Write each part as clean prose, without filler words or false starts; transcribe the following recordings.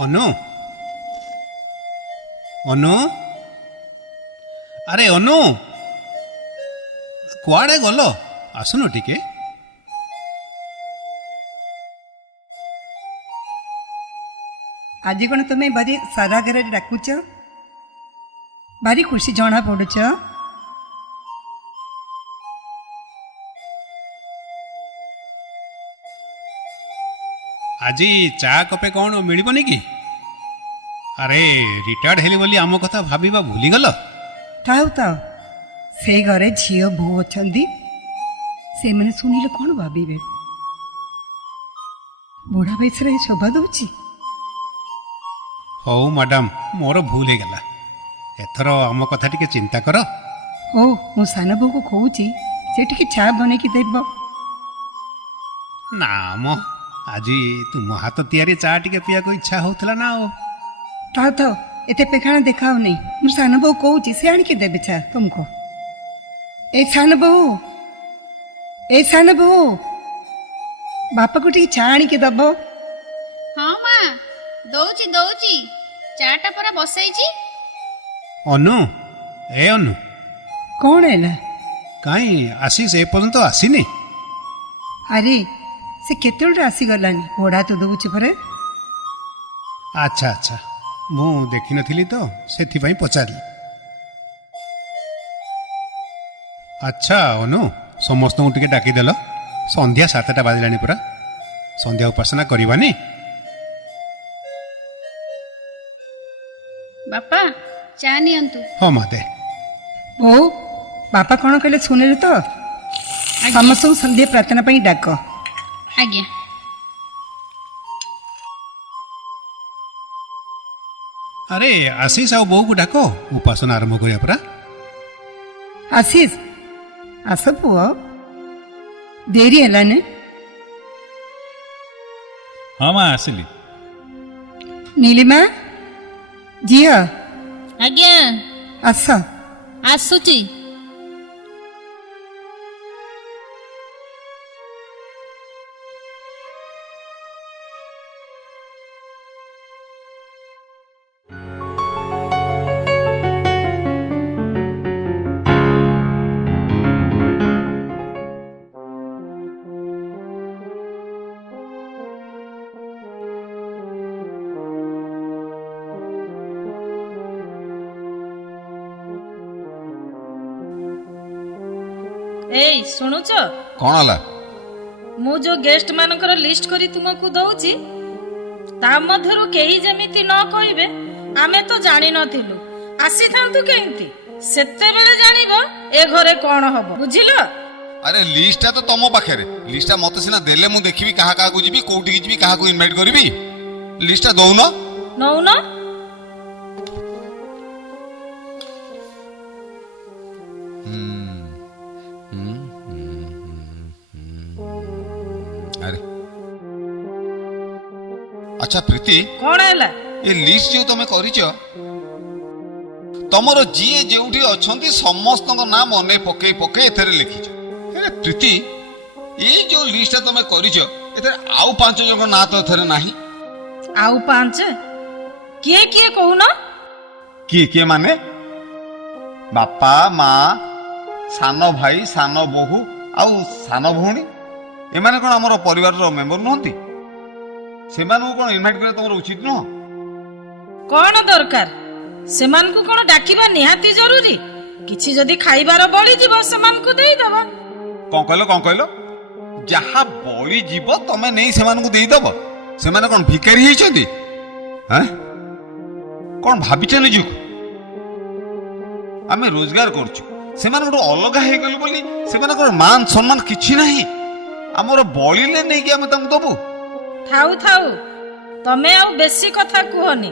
ଅନୁ ଅନୁ ଆରେ ଅନୁ କୁଆଡ଼େ ଗଲ ଆସୁନ ଟିକେ। आज कौन तुम्हें भारी सारा घर डाकुच भारी खुशी जना पड़ुच। ଆଜି ଚା କପେ କ'ଣ ମିଳିବନି କି? ଆରେ ରିଟାୟାର୍ଡ ହେଲି ବୋଲି ଆମ କଥା ଭାବିବା ଭୁଲିଗଲ। थाओ थाओ से घरे झील बो अच्छा से मैंने शुणिले कौन भावे बुढ़ा बयस शोभा दौची। ହଉ ମ୍ୟାଡ଼ାମ ମୋର ଭୁଲ ହେଇଗଲା। ଏଥର ଆମ କଥା ଟିକେ ଚିନ୍ତା କର। ओ मो सान बो को कहूँ से टिके चा बनईकी देव। ନା ମ ଆଜି ତୁମ ହାତ ତିଆରି ଚା ଟିକେ ପିଇବାକୁ ଇଚ୍ଛା ହଉଥିଲା ନା ଆଉ। थाओ थाओ एते पेखाना देखाओ नहीं मो सान बो कहूँ से आणिकी देवे चा तुमको। ए सान बो बापा को टिके चा आणिकी दब। हाँ माँ दौची दौची चाटा परा बसैची। ଅନୁ ଏ ଅନୁ कौन है କାହିଁ ଆଶିଷ ଏପର୍ଯ୍ୟନ୍ତ ଆସିନି? अरे से केते आसीगलानी भड़ा तो दौच परे। ଆଚ୍ଛା ଆଚ୍ଛା ମୁଁ ଦେଖିନଥିଲି ତ ସେଥିପାଇଁ ପଚାରିଲି। ଆଚ୍ଛା ଅନୁ ସମସ୍ତଙ୍କୁ ଟିକେ ଡାକିଦେଲ। ସନ୍ଧ୍ୟା 7ଟା ବାଜିଲାଣି ପରା। ସନ୍ଧ୍ୟା ଉପାସନା କରିବାନି? बापा चा नियंतु। ହଁ ମାତେ ओ बापा कौन कहले सुनिले तो समस्त संध्या प्रार्थना पई डाक। आज्ञा। ଆରେ ଆଶିଷ ଆଉ ବୋଉକୁ ଡାକ ଉପାସନା ଆରମ୍ଭ କରିବା ପରା। आशीष आस पुओ देरी हेलाने। हाँ माँ आसिली। नीलिमा झियो आज्ञा आस। आसुची। ए शुणुच कौन हला? मु जो गेस्ट मानकर लिस्ट करी तुमको दउची ता मध्यरु केही जेमिति न कहिबे आमे तो जानि नथिलु आसी थांतु केंती सेते बेले जानिबो ए घरे कोन हबो बुझिलो। अरे लिस्टा तो तुम पाखे लिस्टा मत सीना देले मु देखिबी कहा कहा को जीबी कोठी जीबी कहा को इनवाइट करबी। लिस्टा दउन नउन अरे अच्छा प्रीति कोन हैला ये लिस्ट जो तुम करिचो तमरो जीए जेउठी अछंती समस्त नाम मने पके पके एथरे लिखिचो। अरे प्रीति ये जो लिस्ट तुम करिचो एथरे आउ 5 जन ना तो एथरे नाही। आउ पांच किए किए कहून किए माने बापा माँ सान भाई सान बोहू आउ सान भौणी एमाने कोन हमर परिवार रो मेंबर नहंती सेमानु कोन इनवाइट करे तमरो उचित न? कोन दरकार सेमान को कोन डाकिबा निहाती जरूरी किछि जदी खाइबार बळी जीव सेमान को देई दबा। कौन कहलो जहा बड़ी जीव तमे नहीं सेमान को देई दबो सेमाने कोन भिखारी हिचंती हैं कोन भाबिछ निजु आमे रोजगार करछु सेमान को अलग हे गेल बोली सेमान को मान सम्मान किछि नाही हमर बळीले नै कि आमे तम दबु। थाउ थाउ तमे आउ बेसी कथा कुहनी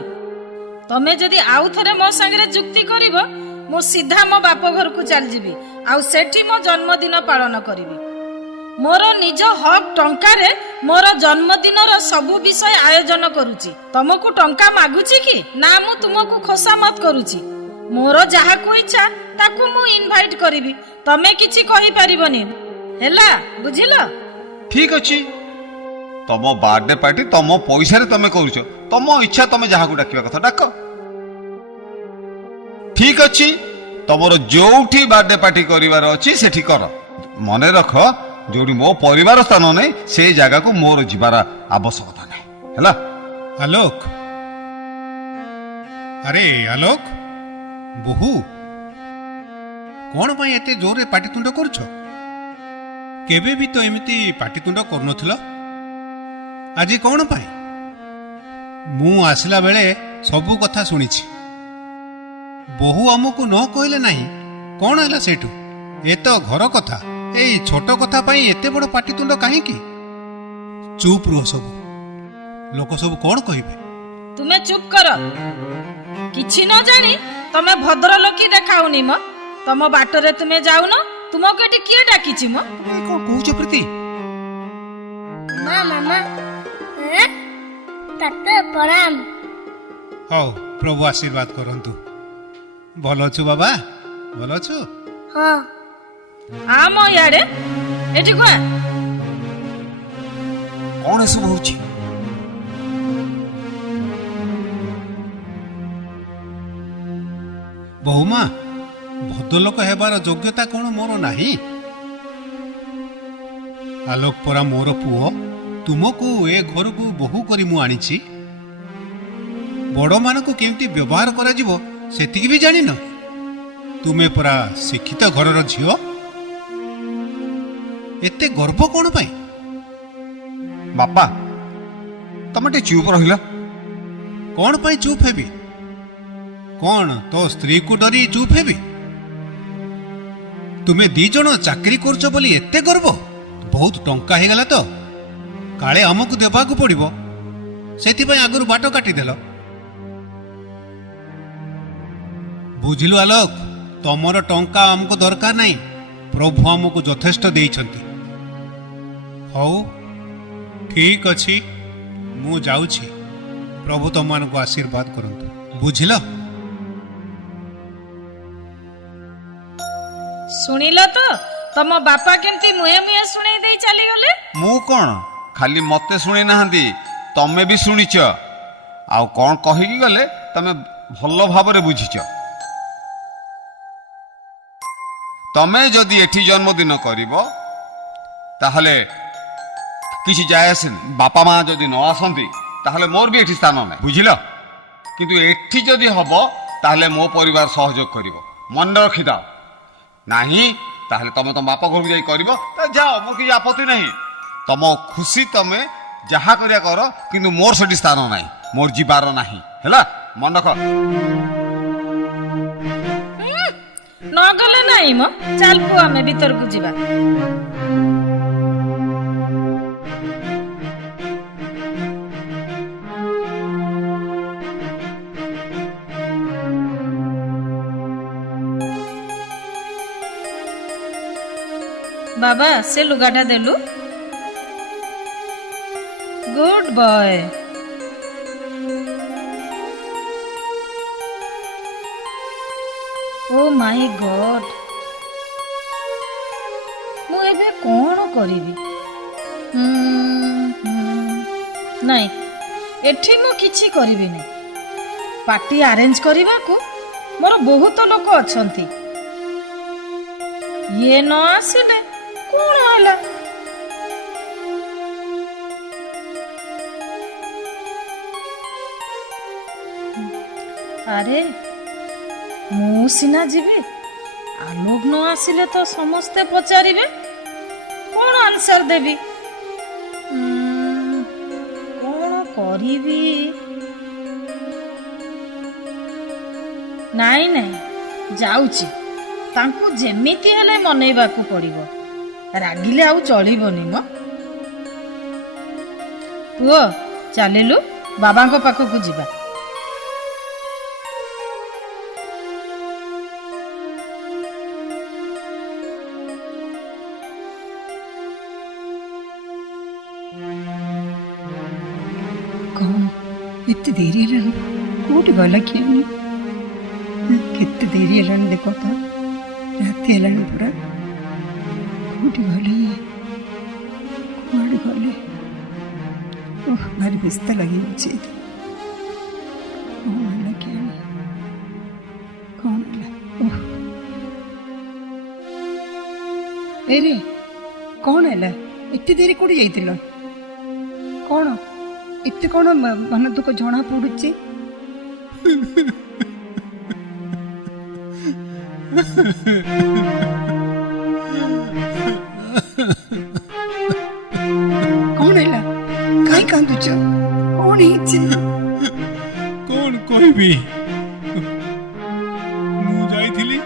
तमे जदि आउ थरे मो संगे जुक्ति करिवो मो सीधा मो बाप घर को चल जीबी आउ सेठी मो जन्मदिन पालन करिवि। मोर निज हक टंका रे मोर जन्मदिन रो सबु विषय आयोजन करूची तुमको टंका मागुची कि ना मु तुमको खोसामत करूची। मोर जहा को इच्छा ताकू मु इनवाइट करिवि तमे किछि कहि परिबनी हेला बुझिलो। ठीक अछि ତମ ବାର୍ଥଡେ ପାର୍ଟି ତମ ପଇସାରେ ତମେ କରୁଛ, ତମ ଇଚ୍ଛା ତମେ ଯାହାକୁ ଡାକିବା କଥା ଡାକ। ଠିକ ଅଛି, ତମର ଯୋଉଠି ବାର୍ଥଡେ ପାର୍ଟି କରିବାର ଅଛି ସେଠି କର। ମନେ ରଖ, ଯୋଉଠି ମୋ ପରିବାର ସ୍ଥାନ ନାହିଁ ସେ ଜାଗାକୁ ମୋର ଯିବାର ଆବଶ୍ୟକତା ନାହିଁ, ହେଲା? ଆଲୋକ, ଆରେ ଆଲୋକ, ବୋହୁ କଣ ପାଇଁ ଏତେ ଜୋରରେ ପାଟିତୁଣ୍ଡ କରୁଛ? କେବେ ବି ତ ଏମିତି ପାଟିତୁଣ୍ଡ କରୁନଥିଲ, ଆଜି କଣ ପାଇଁ? ମୁଁ ଆସିଲା ବେଳେ ସବୁ କଥା ଶୁଣିଛି। ବୋହୁ ଆମକୁ ନ କହିଲେ ନାହିଁ, କଣ ହେଲା ସେଇଠୁ? ଏ ତ ଘର କଥା, ଏଇ ଛୋଟ କଥା ପାଇଁ ଏତେ ବଡ଼ ପାଟିତୁଣ୍ଡ କାହିଁକି? ଚୁପ୍ ରୁହ ସବୁ, ଲୋକ ସବୁ କଣ କହିବେ? ତୁମେ ଚୁପ୍ କର। କିଛି ନ ଜାଣି ତମେ ଭଦ୍ରଲୋକି ଦେଖାଉନି ମ। ତମ ବାଟରେ ତୁମେ ଯାଉନ, ତୁମକୁ ଏଠି କିଏ ଡାକିଛି ମ? ତୁମେ କଣ କହୁଛ ପ୍ରୀତି? ମାମା ତତେ ପ୍ରଣାମ। ହଉ, ପ୍ରଭୁ ଆଶୀର୍ବାଦ କରନ୍ତୁ। ଭଲ ଅଛୁ ବାବା? ଭଲ ଅଛୁ? ହଁ ଆମ ଇଆଡେ ଏଠି କୁଆ। କଣ ଏସବୁ ହଉଛି? ବୋହୁମା, ଭଦ୍ରଲୋକ ହେବାର ଯୋଗ୍ୟତା କଣ ମୋର ନାହିଁ? ଆଲୋକ ପରା ମୋର ପୁଅ, ତୁମକୁ ଏ ଘରକୁ ବୋହୂ କରି ମୁଁ ଆଣିଛି। ବଡ଼ମାନଙ୍କୁ କେମିତି ବ୍ୟବହାର କରାଯିବ ସେତିକି ବି ଜାଣିନ? ତୁମେ ପରା ଶିକ୍ଷିତ ଘରର ଝିଅ। ଏତେ ଗର୍ବ କଣ ପାଇଁ? ବାପା, ତମେ ଟିକେ ଚୁପ୍ ରହିଲ। କଣ ପାଇଁ ଚୁପ୍ ହେବି? କଣ ତୋ ସ୍ତ୍ରୀକୁ ଡରି ଚୁପ୍ ହେବି? ତୁମେ ଦି ଜଣ ଚାକିରି କରୁଛ ବୋଲି ଏତେ ଗର୍ବ? ବହୁତ ଟଙ୍କା ହେଇଗଲା ତ, କାଳେ ଆମକୁ ଦେବାକୁ ପଡିବ, ସେଥିପାଇଁ ଆଗରୁ ବାଟ କାଟିଦେଲ। ବୁଝିଲୁ ଆଲୋକ, ତମର ଟଙ୍କା ଆମକୁ ଦରକାର ନାହିଁ, ପ୍ରଭୁ ଆମକୁ ଯଥେଷ୍ଟ ଦେଇଛନ୍ତି। ହଉ ଠିକ ଅଛି, ମୁଁ ଯାଉଛି। ପ୍ରଭୁ ତମମାନଙ୍କୁ ଆଶୀର୍ବାଦ କରନ୍ତୁ, ବୁଝିଲ? ଶୁଣିଲ ତ, ତମ ବାପା କେମିତି ମୁହେଁ ମୁହେଁ ଶୁଣେଇ ଦେଇ ଚାଲିଗଲେ। ମୁଁ କଣ ଖାଲି ମତେ ଶୁଣି ନାହାନ୍ତି, ତମେ ବି ଶୁଣିଛ। ଆଉ କଣ କହିକି ଗଲେ ତମେ ଭଲ ଭାବରେ ବୁଝିଛ। ତମେ ଯଦି ଏଠି ଜନ୍ମଦିନ କରିବ ତାହେଲେ କିଛି ଯାଏ ଆସେନି। ବାପା ମା ଯଦି ନ ଆସନ୍ତି ତାହେଲେ ମୋର ବି ଏଠି ସ୍ଥାନ ନାହିଁ, ବୁଝିଲ? କିନ୍ତୁ ଏଠି ଯଦି ହବ ତାହେଲେ ମୋ ପରିବାର ସହଯୋଗ କରିବ, ମନେ ରଖିଥାଅ। ନାହିଁ ତାହେଲେ ତମେ ତମ ବାପ ଘରକୁ ଯାଇ କରିବ, ଯାଅ, ମୋର କିଛି ଆପତ୍ତି ନାହିଁ। ତମ ଖୁସି, ତମେ ଯାହା କରିବା କର, କିନ୍ତୁ ମୋର ସେଠି ସ୍ଥାନ ନାହିଁ, ମୋର ଯିବାର ନାହିଁ, ହେଲା? ମନେ ରଖ। ନ ଗଲେ ନାହିଁ ମ, ଚାଲ ପୁଅ ଆମେ ଭିତରକୁ ଯିବା। ବାବା, ସେ ଲୁଗାଟା ଦେଲୁ। Good boy. ଓ ମାଇ ଗଡ୍, ମୁଁ ଏବେ କଣ କରିବି? ନାଇଁ, ଏଠି ମୁଁ କିଛି କରିବିନି। ପାର୍ଟି ଆରେଞ୍ଜ କରିବାକୁ ମୋର ବହୁତ ଲୋକ ଅଛନ୍ତି। ଇଏ ନ ଆସିଲେ କଣ ହେଲା? ଆରେ ମୁଁ ସିନା ଯିବି, ଆଲୋକ ନ ଆସିଲେ ତ ସମସ୍ତେ ପଚାରିବେ, କଣ ଆନ୍ସର ଦେବି? କଣ କରିବି? ନାଇଁ ନାଇଁ, ଯାଉଛି, ତାଙ୍କୁ ଯେମିତି ହେଲେ ମନେଇବାକୁ ପଡିବ। ରାଗିଲେ ଆଉ ଚଳିବନି ମ। ପୁଅ, ଚାଲିଲୁ, ବାବାଙ୍କ ପାଖକୁ ଯିବା। କଣ ଏତେ ଡେରି ହେଲାଣି? କୋଉଠି ଗଲା କିଏ? କେତେ ଡେରି ହେଲାଣି ଦେଖ ତ, ରାତି ହେଲାଣି ପୁରା। କୋଉଠି ଗଲେ? କୁଆଡେ ଗଲେ? ଭାରି ବ୍ୟସ୍ତ ଲାଗିଯାଉଛି। କ'ଣ ହେଲା କେଜାଣି? କ'ଣ ହେଲା? ଓଃ। ଏରେ କ'ଣ ହେଲା? ଏତେ ଦେରି କୋଉଠି ଯାଇଥିଲ? କ'ଣ ଏତେ କ'ଣ ମନ ଦୁଃଖ ଜଣା ପଡୁଛି? କ'ଣ ହେଲା? କାହିଁ କାନ୍ଦୁଛ? କ'ଣ ହେଇଛି? କ'ଣ କହିବି? ମୁଁ ଯାଇଥିଲି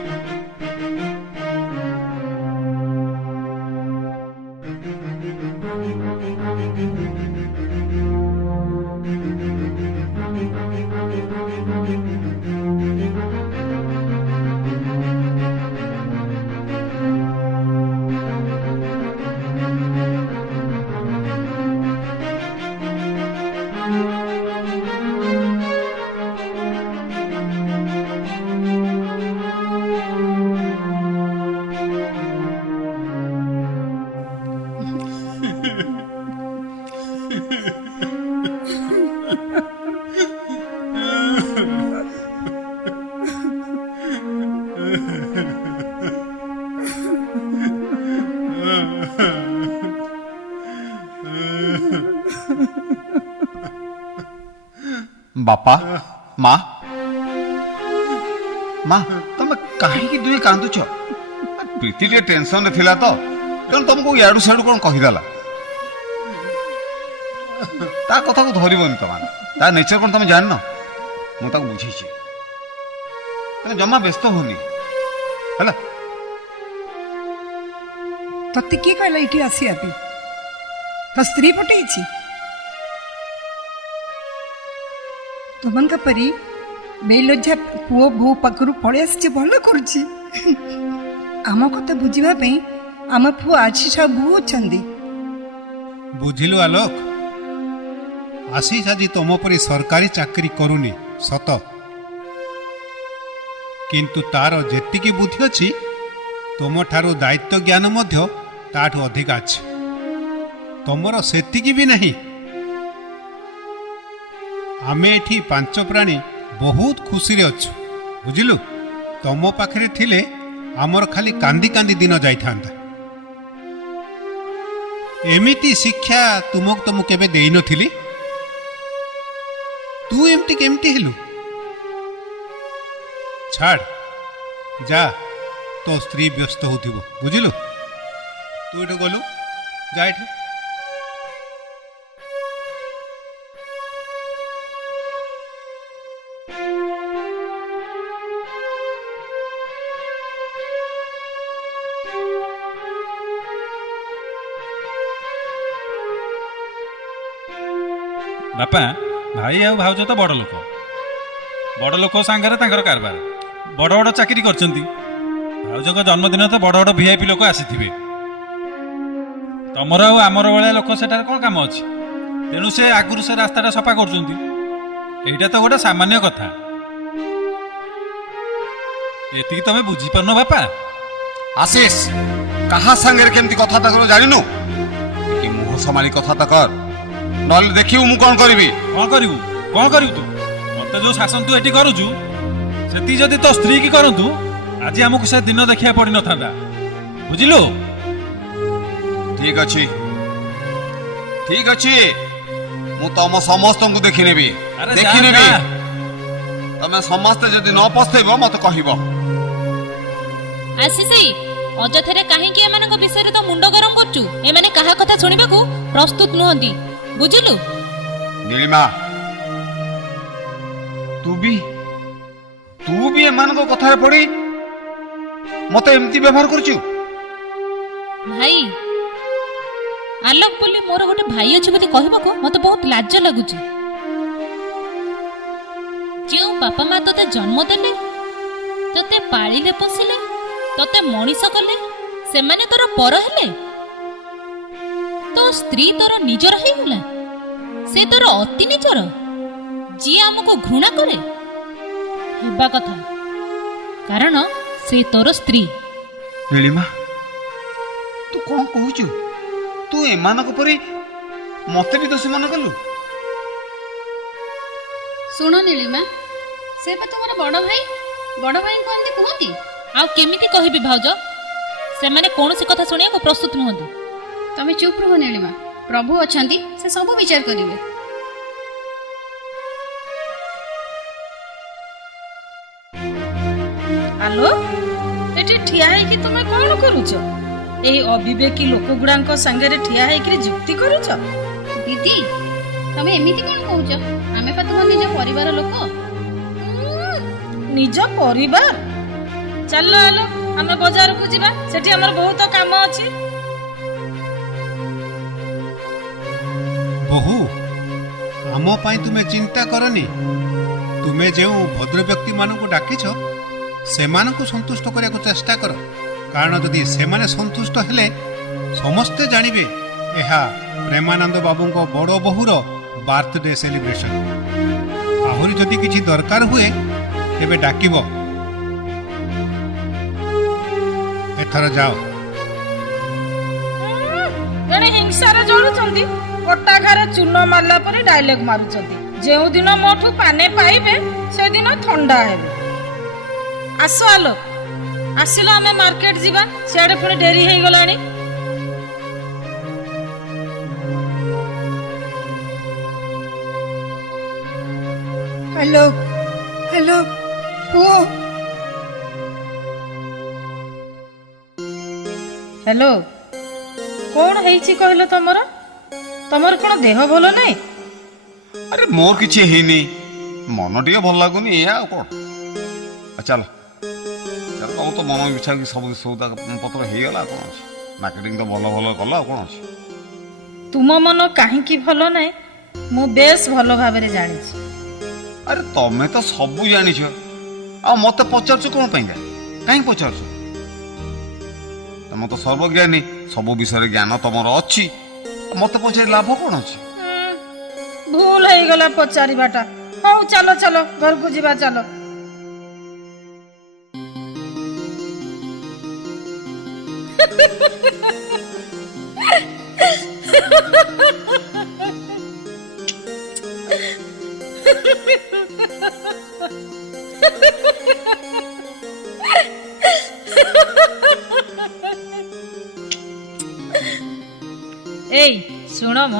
ବାପା ମା ମା ତମେ କାହିଁକି ଦୁହେଁ କାନ୍ଦୁଛ? ପ୍ରୀତି ଟିକେ ଟେନସନରେ ଥିଲା ତ, ତେଣୁ ତମକୁ ଇଆଡୁ ସିଆଡୁ କ'ଣ କହିଦେଲା। ତା କଥାକୁ ଧରିବନି ତମେ, ତା ନେଚର କ'ଣ ତମେ ଜାଣିନ? ମୁଁ ତାକୁ ବୁଝେଇଛି, ତମେ ଜମା ବ୍ୟସ୍ତ ହୁଅନି ହେଲା। ତତେ କିଏ କହିଲା ଏଠି ଆସିବା ପାଇଁ? ତ ସ୍ତ୍ରୀ ପଠେଇଛି? ତୁମଙ୍କ ପରି ବେଲଜ୍ଜା ପୁଅ ବୋଉ ପାଖରୁ ପଳେଇ ଆସିଛି, ଭଲ କରୁଛି। ଆମ କଥା ବୁଝିବା ପାଇଁ ଆମ ପୁଅ ଆଶିଷ ବୋଉ ଅଛନ୍ତି। ବୁଝିଲୁ ଆଲୋକ, ଆଶିଷ ଆଜି ତମ ପରି ସରକାରୀ ଚାକିରି କରୁନି ସତ, କିନ୍ତୁ ତାର ଯେତିକି ବୁଦ୍ଧି ଅଛି ତୁମଠାରୁ ଦାୟିତ୍ୱ ଜ୍ଞାନ ମଧ୍ୟ ତାଠୁ ଅଧିକା ଅଛି। ତମର ସେତିକି ବି ନାହିଁ। ଆମେ ଏଠି 5 ପ୍ରାଣୀ ବହୁତ ଖୁସିରେ ଅଛୁ, ବୁଝିଲୁ। ତମ ପାଖରେ ଥିଲେ ଆମର ଖାଲି କାନ୍ଦି କାନ୍ଦି ଦିନ ଯାଇଥାନ୍ତା। ଏମିତି ଶିକ୍ଷା ତୁମକୁ ତ ମୁଁ କେବେ ଦେଇନଥିଲି। ତୁ ଏମିତି କେମିତି ହେଲୁ? ଛାଡ଼, ଯା, ତୋ ସ୍ତ୍ରୀ ବ୍ୟସ୍ତ ହଉଥିବ, ବୁଝିଲୁ। ତୁ ଏଠୁ ଗଲୁ, ଯା ଏଠୁ। ବାପା, ଭାଇ ଆଉ ଭାଉଜ ତ ବଡ଼ ଲୋକ ସାଙ୍ଗରେ ତାଙ୍କର କାରବାର, ବଡ଼ ବଡ଼ ଚାକିରି କରିଛନ୍ତି। ଭାଉଜଙ୍କ ଜନ୍ମଦିନ ତ ବଡ଼ ବଡ଼ ଭିଆଇପି ଲୋକ ଆସିଥିବେ। ତମର ଆଉ ଆମର ଭଳିଆ ଲୋକ ସେଠାରେ କ'ଣ କାମ ଅଛି? ତେଣୁ ସେ ଆଗରୁ ସେ ରାସ୍ତାଟା ସଫା କରୁଛନ୍ତି। ଏଇଟା ତ ଗୋଟେ ସାମାନ୍ୟ କଥା, ଏତିକି ତମେ ବୁଝିପାରୁନ ବାପା। ଆଶିଷ, କାହା ସାଙ୍ଗରେ କେମିତି କଥାବାର୍ତ୍ତା କର ଜାଣିନୁ? ଟିକେ ମୁହଁ ସମାଳି କଥାବାର୍ତ୍ତା କର, ନହେଲେ ଦେଖିବୁ ମୁଁ କ'ଣ କରିବି। କ'ଣ କରିବୁ ତୁ? ମତେ ଯୋଉ ଶାସନ ତୁ ଏଠି କରୁଛୁ, ସେତିକି ଯଦି ତୋ ସ୍ତ୍ରୀ କି କରନ୍ତୁ, ଆଜି ଆମକୁ ସେ ଦିନ ଦେଖିବାକୁ ପଡିନଥାନ୍ତା, ବୁଝିଲୁ। ଠିକ ଅଛି, ମୁଁ ତମ ସମସ୍ତଙ୍କୁ ଦେଖିନେବି। ଆରେ ଦେଖିନେବି। ଯା। ତମେ ସମସ୍ତେ ଯଦି ନ ପସ୍ତେଇବ ମତେ କହିବ। ଆଶିଷ, ଅଯଥାରେ କାହିଁକି ଏମାନଙ୍କ ବିଷୟରେ ତ ମୁଣ୍ଡ ଗରମ କରୁଛୁ? ଏମାନେ କାହା କଥା ଶୁଣିବାକୁ ପ୍ରସ୍ତୁତ ନୁହନ୍ତି, ବୁଝିଲୁ। ନୀଳିମା, ତୁ ବି ଏମାନଙ୍କ କଥାରେ ପଡି ମତେ ଏମିତି ବ୍ୟବହାର କରୁଛୁ? ଭାଇ, ଆଲୋକ ବୋଲି ମୋର ଗୋଟେ ଭାଇ ଅଛି ବୋଲି କହିବାକୁ ମତେ ବହୁତ ଲାଜ ଲାଗୁଛି। ଯେଉଁ ବାପା ମା ତତେ ଜନ୍ମ ଦେଲେ, ତତେ ପାଳିଲେ ପୋଷିଲେ, ତତେ ମଣିଷ କଲେ, ସେମାନେ ତୋର ପର ହେଲେ। ତୋ ସ୍ତ୍ରୀ ତୋର ନିଜର ହେଇଗଲା, ସେ ତୋର ଅତି ନିଜର, ଯିଏ ଆମକୁ ଘୃଣା କରେ। ହେବା କଥା, କାରଣ ସେ ତୋର ସ୍ତ୍ରୀ। ନୀଳିମା, ତୁ କ'ଣ କହୁଛୁ? ତୁ ଏମାନଙ୍କ ପରି ମତେ ବି ଦୋଷୀ ମନେ କଲୁ? ଶୁଣ ନୀଳିମା, ସେ ବା ତୁମର ବଡ଼ ଭାଇ। ବଡ଼ ଭାଇଙ୍କୁ ଏମିତି କୁହନ୍ତି? ଆଉ କେମିତି କହିବି ଭାଉଜ? ସେମାନେ କୌଣସି କଥା ଶୁଣିବାକୁ ପ୍ରସ୍ତୁତ ନୁହନ୍ତି। ତମେ ଚୁପ୍ ରୁହ ନୀଳିମା, ପ୍ରଭୁ ଅଛନ୍ତି, ସେ ସବୁ ବିଚାର କରିବେ। ଆଲୋ, ଏଠି ଠିଆ ହେଇକି ତୁମେ କଣ କରୁଛ? ଏଇ ଅବିବେକୀ ଲୋକ ଗୁଡାଙ୍କ ସାଙ୍ଗରେ ଠିଆ ହେଇକି ଯୁକ୍ତି କରୁଛ? ଦିଦି, ତମେ ଏମିତି କଣ କହୁଛ? ଆମେ ପା ତୁମ ନିଜ ପରିବାର ଲୋକ। ନିଜ ପରିବାର? ଚାଲ ଆଲୋ, ଆମେ ବଜାରକୁ ଯିବା, ସେଠି ଆମର ବହୁତ କାମ ଅଛି। ବୋହୂ, ଆମ ପାଇଁ ତୁମେ ଚିନ୍ତା କରନି। ତୁମେ ଯେଉଁ ଭଦ୍ର ବ୍ୟକ୍ତିମାନଙ୍କୁ ଡାକିଛ ସେମାନଙ୍କୁ ସନ୍ତୁଷ୍ଟ କରିବାକୁ ଚେଷ୍ଟା କର, କାରଣ ଯଦି ସେମାନେ ସନ୍ତୁଷ୍ଟ ହେଲେ ସମସ୍ତେ ଜାଣିବେ ଏହା ପ୍ରେମାନନ୍ଦ ବାବୁଙ୍କ ବଡ଼ ବୋହୂର ବାର୍ଥଡେ ସେଲିବ୍ରେସନ୍। ଆହୁରି ଯଦି କିଛି ଦରକାର ହୁଏ ତେବେ ଡାକିବ। ଏଥର ଯାଅ। ଜଣେ ହିଂସାରେ ଜଳୁଛନ୍ତି, କଟା ଘରେ ଚୂନ ମାରିଲା ପରେ ଡାଇଲଗ ମାରୁଛନ୍ତି। ଯେଉଁଦିନ ମୋଠୁ ପାନେ ପାଇବେ ସେଦିନ ଥଣ୍ଡା ହେବେ। ଆସ ଆଲୋ, ଆସିଲ ଆମେ ମାର୍କେଟ ଯିବା, ସିଆଡେ ପୁଣି ଡେରି ହେଇଗଲାଣି। ହ୍ୟାଲୋ ହ୍ୟାଲୋ ପୁଅ। ହ୍ୟାଲୋ, କଣ ହେଇଛି କହିଲ ତମର? ତମର କଣ ଦେହ ଭଲ ନାହିଁ? ଆରେ ମୋର କିଛି ହେଇନି, ମନ ଟିକେ ଭଲ ଲାଗୁନି, ଏଇଆ ଆଉ କଣ। ଚାଲ ଚାଲ, ତମ ତ ମନ ଇଚ୍ଛା କି ସବୁ ସଉଦା ପତ୍ର ହେଇଗଲା, ଆଉ କଣ ଅଛି। ମାର୍କେଟିଂ ତ ଭଲ ଭଲ କଲା, ଆଉ କଣ ଅଛି। ତୁମ ମନ କାହିଁକି ଭଲ ନାହିଁ ମୁଁ ବେଶ ଭଲ ଭାବରେ ଜାଣିଛି। ଆରେ ତମେ ତ ସବୁ ଜାଣିଛ, ଆଉ ମତେ ପଚାରୁଛ କଣ ପାଇଁକା? କାହିଁକି ପଚାରୁଛ? ତମେ ତ ସର୍ବଜ୍ଞାନୀ, ସବୁ ବିଷୟରେ ଜ୍ଞାନ ତମର ଅଛି, ମତେ ପଚାରି ଲାଭ କଣ ଅଛି? ଭୁଲ ହେଇଗଲା ପଚାରିବାଟା। ହଉ ଚାଲ ଚାଲ, ଘରକୁ ଯିବା, ଚାଲ। ଏଇ ଶୁଣ ମ,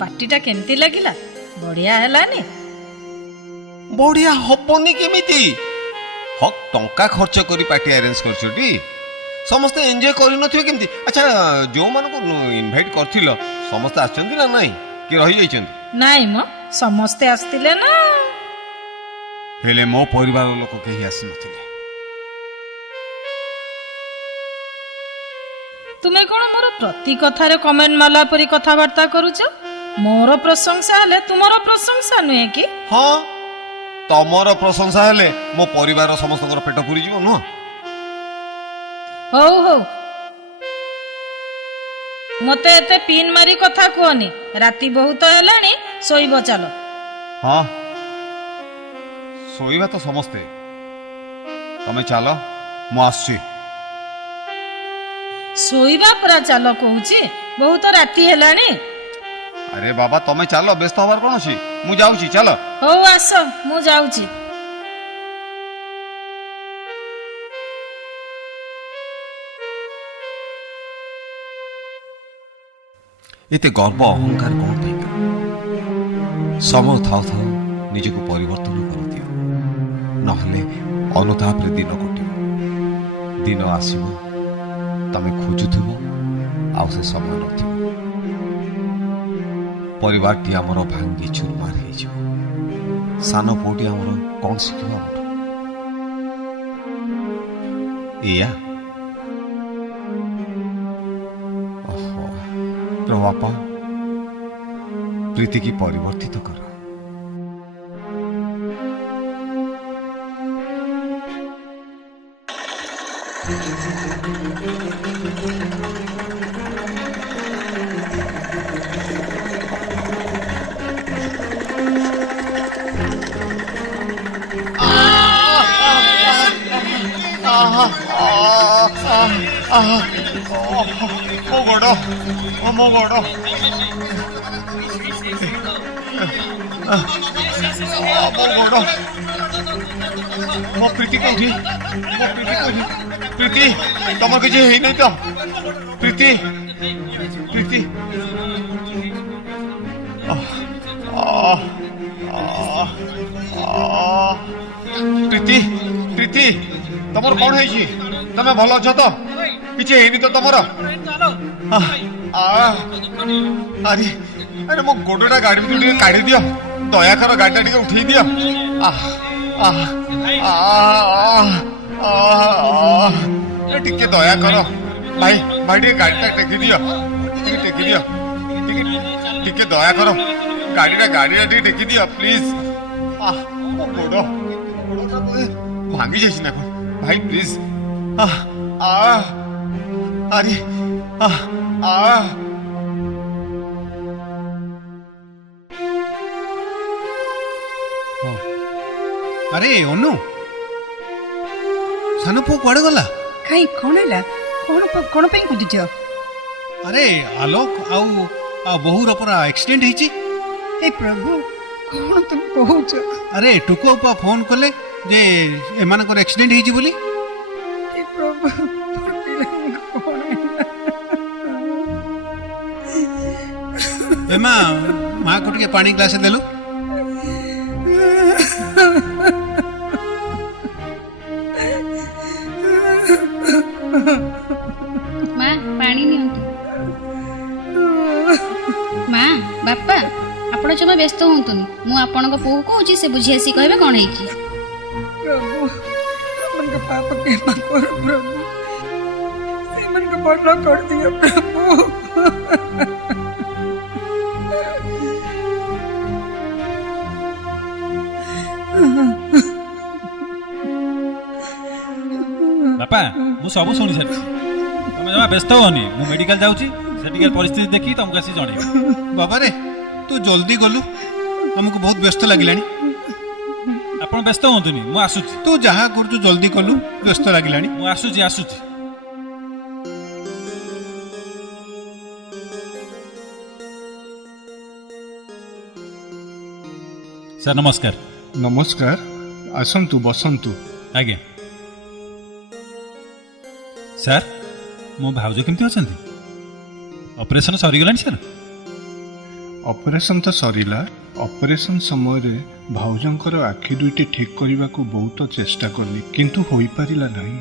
ପାର୍ଟିଟା କେମିତି ଲାଗିଲା? ବଢିଆ ହେଲାନି? ବଢିଆ ହବନି କେମିତି? ହକ୍ ଟଙ୍କା ଖର୍ଚ୍ଚ କରି ପାର୍ଟି ଆରେଞ୍ଜ କରିଛଟି, ସମସ୍ତେ ଏନ୍ଜୟ କରିନଥିବେ କେମିତି? ଆଚ୍ଛା, ଯୋଉମାନଙ୍କୁ ଇନଭାଇଟ୍ କରିଥିଲ ସମସ୍ତେ ଆସିଛନ୍ତି ନା ନାହିଁ, କି ରହିଯାଇଛନ୍ତି? ନାଇଁ ମ, ସମସ୍ତେ ଆସିଥିଲେ ନା। ହେଲେ ମୋ ପରିବାର ଲୋକ କେହି ଆସିନଥିଲେ। ତୁମେ କଣ ମୋର ପ୍ରତି କଥାରେ କମେଣ୍ଟ ମାରିଲା ପରି କଥାବାର୍ତ୍ତା କରୁଛ? ମୋର ପ୍ରଶଂସା ହେଲେ ତୁମର ପ୍ରଶଂସା ନୁହେଁ କି? ହଁ, ତମର ପ୍ରଶଂସା ହେଲେ ମୋ ପରିବାର ସମସ୍ତଙ୍କର ପେଟ ପୁରିଯିବ, ନୁହଁ? ହଉ ହଉ, ମତେ ଏତେ ପିନ୍ ମାରି କଥା କୁହନି। ରାତି ବହୁତ ହେଲାଣି, ଶୋଇବ ଚାଲ। ହଁ, ଶୋଇବା ତ ସମସ୍ତେ। ତମେ ଚାଲ, ମୁଁ ଆସୁଛି। ଶୋଇବା ପରା ଚାଲ କହୁଛି, ବହୁତ ରାତି ହେଲାଣି। ଆରେ ବାବା, ତମେ ଚାଲ, ବ୍ୟସ୍ତ ହବାର କଣ ଅଛି? ମୁଁ ଯାଉଛି, ଚାଲ। ହଉ ଆସ, ମୁଁ ଯାଉଛି। ଏତେ ଗର୍ବ ଅହଙ୍କାର କଣ ପାଇଁ? ସମୟ ଥାଉ ଥାଉ ନିଜକୁ ପରିବର୍ତ୍ତନ କରିଦିଅ, ନହେଲେ ଅନୁତାପରେ ଦିନ କଟିବ। ଦିନ ଆସିବ, ତମେ ଖୋଜୁଥିବ, ଆଉ ସେ ସମୟ ନଥିବ। ପରିବାରଟି ଆମର ଭାଙ୍ଗି ଚୁରମାର ହେଇଯିବ। ସାନ ପୁଅଟି ଆମର କଣ ଶିଖିବ ଆମଠୁ? ଏଇଆ। ପ୍ରଭୁ ବାପା, ପ୍ରୀତିକି ପରିବର୍ତ୍ତିତ କର। ମୋ ଗୋଡ଼, ମୋ ଗୋଡ଼। ମୋ ଗୋଡ଼ ମୋ ପ୍ରୀତି କୋଉଠି ପ୍ରୀତି ତମର କିଛି ହେଇନାହିଁ ତ ପ୍ରୀତି ପ୍ରୀତି ପ୍ରୀତି ପ୍ରୀତି ତମର କଣ ହେଇଛି ତମେ ଭଲ ଅଛ ତ କିଛି ହେଇନି ତ ତମର ଆରେ ଆରେ ମୋ ଗୋଡ଼ଟା ଗାଡ଼ି ଭିତରୁ ଟିକେ କାଢି ଦିଅ ଦୟାକର ଗାଡ଼ିଟା ଟିକେ ଉଠେଇ ଦିଅ ଟିକେ ଦୟା କର ଭାଇ ଭାଇ ଟିକେ ଗାଡ଼ିଟା ଟେକି ଦିଅ ଟିକେ ଟେକି ଦିଅ ଟିକେ ଦୟା କର ଗାଡ଼ିଟା ଟିକେ ଟେକି ଦିଅ ପ୍ଲିଜ ମୋ ଗୋଡ଼ଟା ଭାଙ୍ଗି ଯାଇଛି ନା କଣ ଭାଇ ପ୍ଲିଜ ଆରେ ଆରେ ଅନୁ ସାନ ପୁଅ କୁଆଡ଼େ ଗଲା? କାଇଁ କଣ ହେଲା? କଣ ପାଇଁ ଖୋଜୁଛ? ଆରେ ଆଲୋକ ଆଉ ବୋହୁର ପରା ଆକ୍ସିଡେଣ୍ଟ ହେଇଛି। ଏ ପ୍ରଭୁ କଣ ତମେ କହୁଛ? ଆରେ ଟୁକୁ ଉପା ଫୋନ କଲେ ଯେ ଏମାନଙ୍କର ଆକ୍ସିଡେଣ୍ଟ ହେଇଛି ବୋଲି। ଏ ପ୍ରଭୁ ମୋର ପିଲାଙ୍କୁ କଣ ହେଲା? ଏମା ମାଆକୁ ଟିକେ ପାଣି ଗ୍ଲାସ ଦେଲୁ। ମା ପାଣି ନିଅନ୍ତୁ। ମା ବାପା ଆପଣ ଜମା ବ୍ୟସ୍ତ ହୁଅନ୍ତୁନି, ମୁଁ ଆପଣଙ୍କ ପୁଅକୁ କହୁଛି, ସେ ବୁଝି ଆସି କହିବେ କ'ଣ ହେଇଛି। ପ୍ରଭୁ ସେମାନଙ୍କ ପାପ କ୍ଷମା କର ପ୍ରଭୁ, ସେମାନଙ୍କ ଭଲ କରିଦିଅ ପ୍ରଭୁ। ବାପା ମୁଁ ସବୁ ଶୁଣି ସାରିଛି, ତମେ ଜମା ବ୍ୟସ୍ତ ହୁଅନି, ମୁଁ ମେଡିକାଲ ଯାଉଛି, ସେଠିକାର ପରିସ୍ଥିତି ଦେଖି ତମକୁ ଆସି ଜଣେଇବି। ବାବାରେ ତୁ ଜଲ୍ଦି ଗଲୁ, ଆମକୁ ବହୁତ ବ୍ୟସ୍ତ ଲାଗିଲାଣି। ଆପଣ ବ୍ୟସ୍ତ ହୁଅନ୍ତୁନି, ମୁଁ ଆସୁଛି। ତୁ ଯାହା କରୁଛୁ ଜଲ୍ଦି କଲୁ, ବ୍ୟସ୍ତ ଲାଗିଲାଣି। ମୁଁ ଆସୁଛି। ସାର୍ ନମସ୍କାର। ନମସ୍କାର, ଆସନ୍ତୁ ବସନ୍ତୁ। ଆଜ୍ଞା ସାର୍, ମୋ ଭାଉଜ କେମିତି ଅଛନ୍ତି? ଅପରେସନ ସରିଗଲାଣି ସାର୍? ଅପରେସନ ତ ସରିଲା। ଅପରେସନ ସମୟରେ ଭାଉଜଙ୍କର ଆଖି ଦୁଇଟି ଠିକ୍ କରିବାକୁ ବହୁତ ଚେଷ୍ଟା କଲି, କିନ୍ତୁ ହୋଇପାରିଲା ନାହିଁ।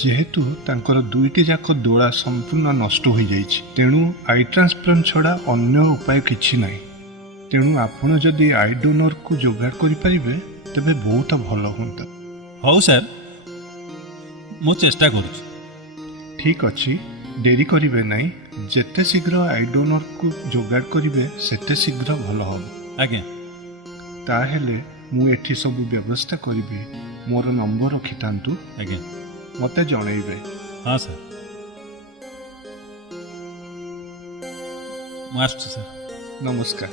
ଯେହେତୁ ତାଙ୍କର ଦୁଇଟି ଯାକ ଡୋଳା ସମ୍ପୂର୍ଣ୍ଣ ନଷ୍ଟ ହୋଇଯାଇଛି, ତେଣୁ ଆଇ ଟ୍ରାନ୍ସପ୍ଲାଣ୍ଟ ଛଡ଼ା ଅନ୍ୟ ଉପାୟ କିଛି ନାହିଁ। ତେଣୁ ଆପଣ ଯଦି ଆଇ ଡୋନରକୁ ଯୋଗାଡ଼ କରିପାରିବେ ତେବେ ବହୁତ ଭଲ ହୁଅନ୍ତା। ହଉ ସାର୍, ମୁଁ ଚେଷ୍ଟା କରୁଛି। ଠିକ୍ ଅଛି, ଡେରି କରିବେ ନାହିଁ। ଯେତେ ଶୀଘ୍ର ଆଇ ଡୋନରକୁ ଯୋଗାଡ଼ କରିବେ ସେତେ ଶୀଘ୍ର ଭଲ ହେବ। ଆଜ୍ଞା ତାହେଲେ ମୁଁ ଏଠି ସବୁ ବ୍ୟବସ୍ଥା କରିବି। ମୋର ନମ୍ବର ରଖିଥାନ୍ତୁ, ଆଜ୍ଞା ମୋତେ ଜଣେଇବେ। ହଁ ସାର୍, ମୁଁ ଆସୁଛି ସାର୍। ନମସ୍କାର।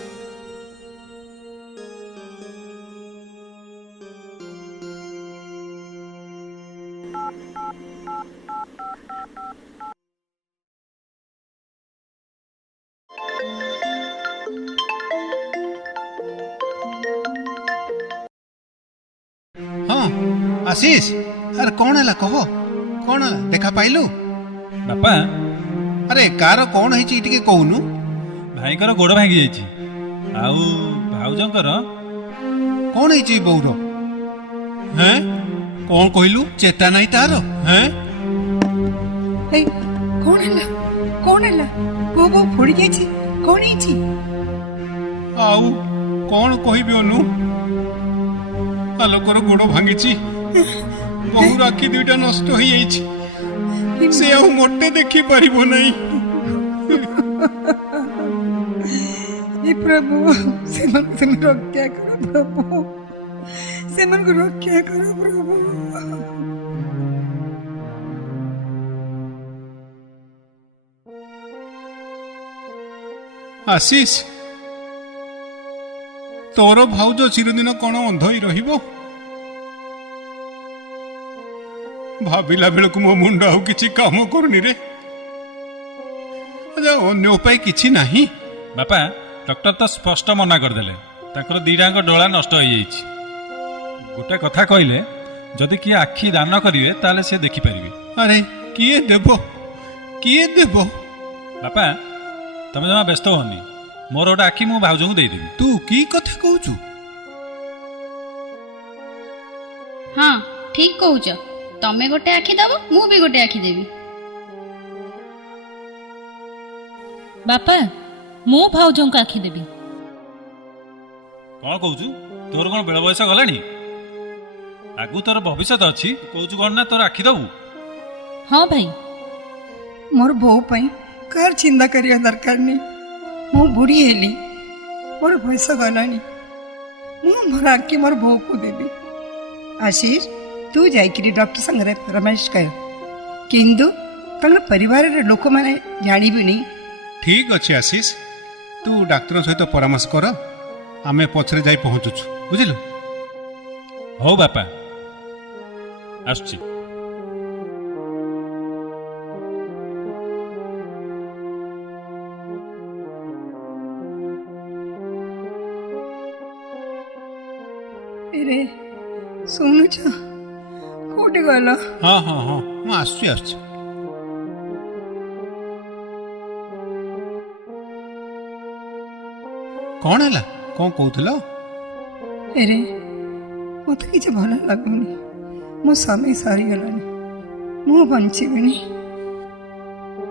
ହଁ ଆଶିଷ, ଆରେ କଣ ହେଲା କହ, କଣ ହେଲା ଦେଖା ପାଇଲୁ? ବାପା ଆରେ କାର କଣ ହେଇଛି ଟିକେ କହୁନୁ? ଭାଇଙ୍କର ଗୋଡ଼ ଭାଙ୍ଗି ଯାଇଛି, ଆଉ ଭାଉଜଙ୍କର କଣ ହେଇଛି ବୋଉର? ହେଁ କଣ କହିଲୁ? ଚେତା ନାହିଁ ତାର? ହେଁ ଏଇ କଣ ହେଲା? କଣ ହେଲା? ପୁଅ ଫୋଡି ଯାଇଛି, କଣ ହେଇଛି? ଆଉ କଣ କହିବି ଅନୁ, ଆଲୋକର ଗୋଡ଼ ଭାଙ୍ଗିଛି, ବୋହୁର ଆଖି ଦୁଇଟା ନଷ୍ଟ ହେଇଯାଇଛି, ସେ ଆଉ ମୋଟେ ଦେଖି ପାରିବ ନାହିଁ। ଏ ପ୍ରଭୁ ସେମାନଙ୍କୁ ରକ୍ଷା କର ପ୍ରଭୁ, ସେମାନଙ୍କୁ ରକ୍ଷା କର ପ୍ରଭୁ। ଆଶିଷ, ତୋର ଭାଉଜ ଚିରଦିନ କଣ ଅନ୍ଧ ହୋଇ ରହିବ? ଭାବିଲା ବେଳକୁ ମୋ ମୁଣ୍ଡ ଆଉ କିଛି କାମ କରୁନି ରେ। ଅନ୍ୟ ଉପାୟ କିଛି ନାହିଁ। ବାପା ଡକ୍ଟର ତ ସ୍ପଷ୍ଟ ମନା କରିଦେଲେ, ତାଙ୍କର ଦିଟାଙ୍କ ଡୋଳା ନଷ୍ଟ ହେଇଯାଇଛି। ଗୋଟେ କଥା କହିଲେ, ଯଦି କିଏ ଆଖି ଦାନ କରିବେ ତାହେଲେ ସେ ଦେଖିପାରିବେ। ଆରେ କିଏ ଦେବ, କିଏ ଦେବ? ବାପା ତମେ ଜମା ବ୍ୟସ୍ତ ହୁଅନି, ମୋର ଗୋଟେ ଆଖି ମୁଁ ଭାଉଜଙ୍କୁ ଦେଇଦେବି। ତୁ କି କଥା କହୁଛୁ? ହଁ ଠିକ କହୁଛ, ତମେ ଗୋଟେ ଆଖି ଦବ, ମୁଁ ବି ଗୋଟେ ଆଖି ଦେବି। ବାପା ମୁଁ ଭାଉଜଙ୍କ ଆଖି ଦେବି। କଣ କହୁଛୁ? ତୋର କଣ ବେଳ ବୟସ ଗଲାଣି? ଆଗକୁ ତୋର ଭବିଷ୍ୟତ ଅଛି, କହୁଛୁ କଣ ନା ତୋର ଆଖି ଦବୁ? ହଁ ଭାଇ, ମୋର ବୋଉ ପାଇଁ କାହାର ଚିନ୍ତା କରିବା ଦରକାର ନାହିଁ। ମୁଁ ବୁଢ଼ୀ ହେଲି, ମୋର ବୟସ ଗଲାଣି, ମୁଁ ମୋର ଆଖି ମୋର ବୋଉକୁ ଦେବି। ଆଶିଷ ତୁ ଯାଇକିରି ଡକ୍ଟର ସାଙ୍ଗରେ ପରାମର୍ଶ କର, କିନ୍ତୁ ତାଙ୍କର ପରିବାରର ଲୋକମାନେ ଜାଣିବେନି। ଠିକ୍ ଅଛି ଆଶିଷ, ତୁ ଡାକ୍ତର ସହିତ ପରାମର୍ଶ କର, ଆମେ ପଛରେ ଯାଇ ପହଞ୍ଚୁଛୁ, ବୁଝିଲୁ? ହଉ ବାପା, ଆସୁଛି। ରେ ଶୁଣୁଛ, କୋଉଠି ଗଲ? ହଁ ହଁ ହଁ, ମୁଁ ଆସୁଛି ଆସୁଛି। କଣ ହେଲା, କଣ କହୁଥିଲ? ରେ ମୋତେ କିଛି ଭଲ ଲାଗୁନି, ମୋ ସମୟ ସରିଗଲାଣି, ମୁଁ ବଞ୍ଚିବିନି।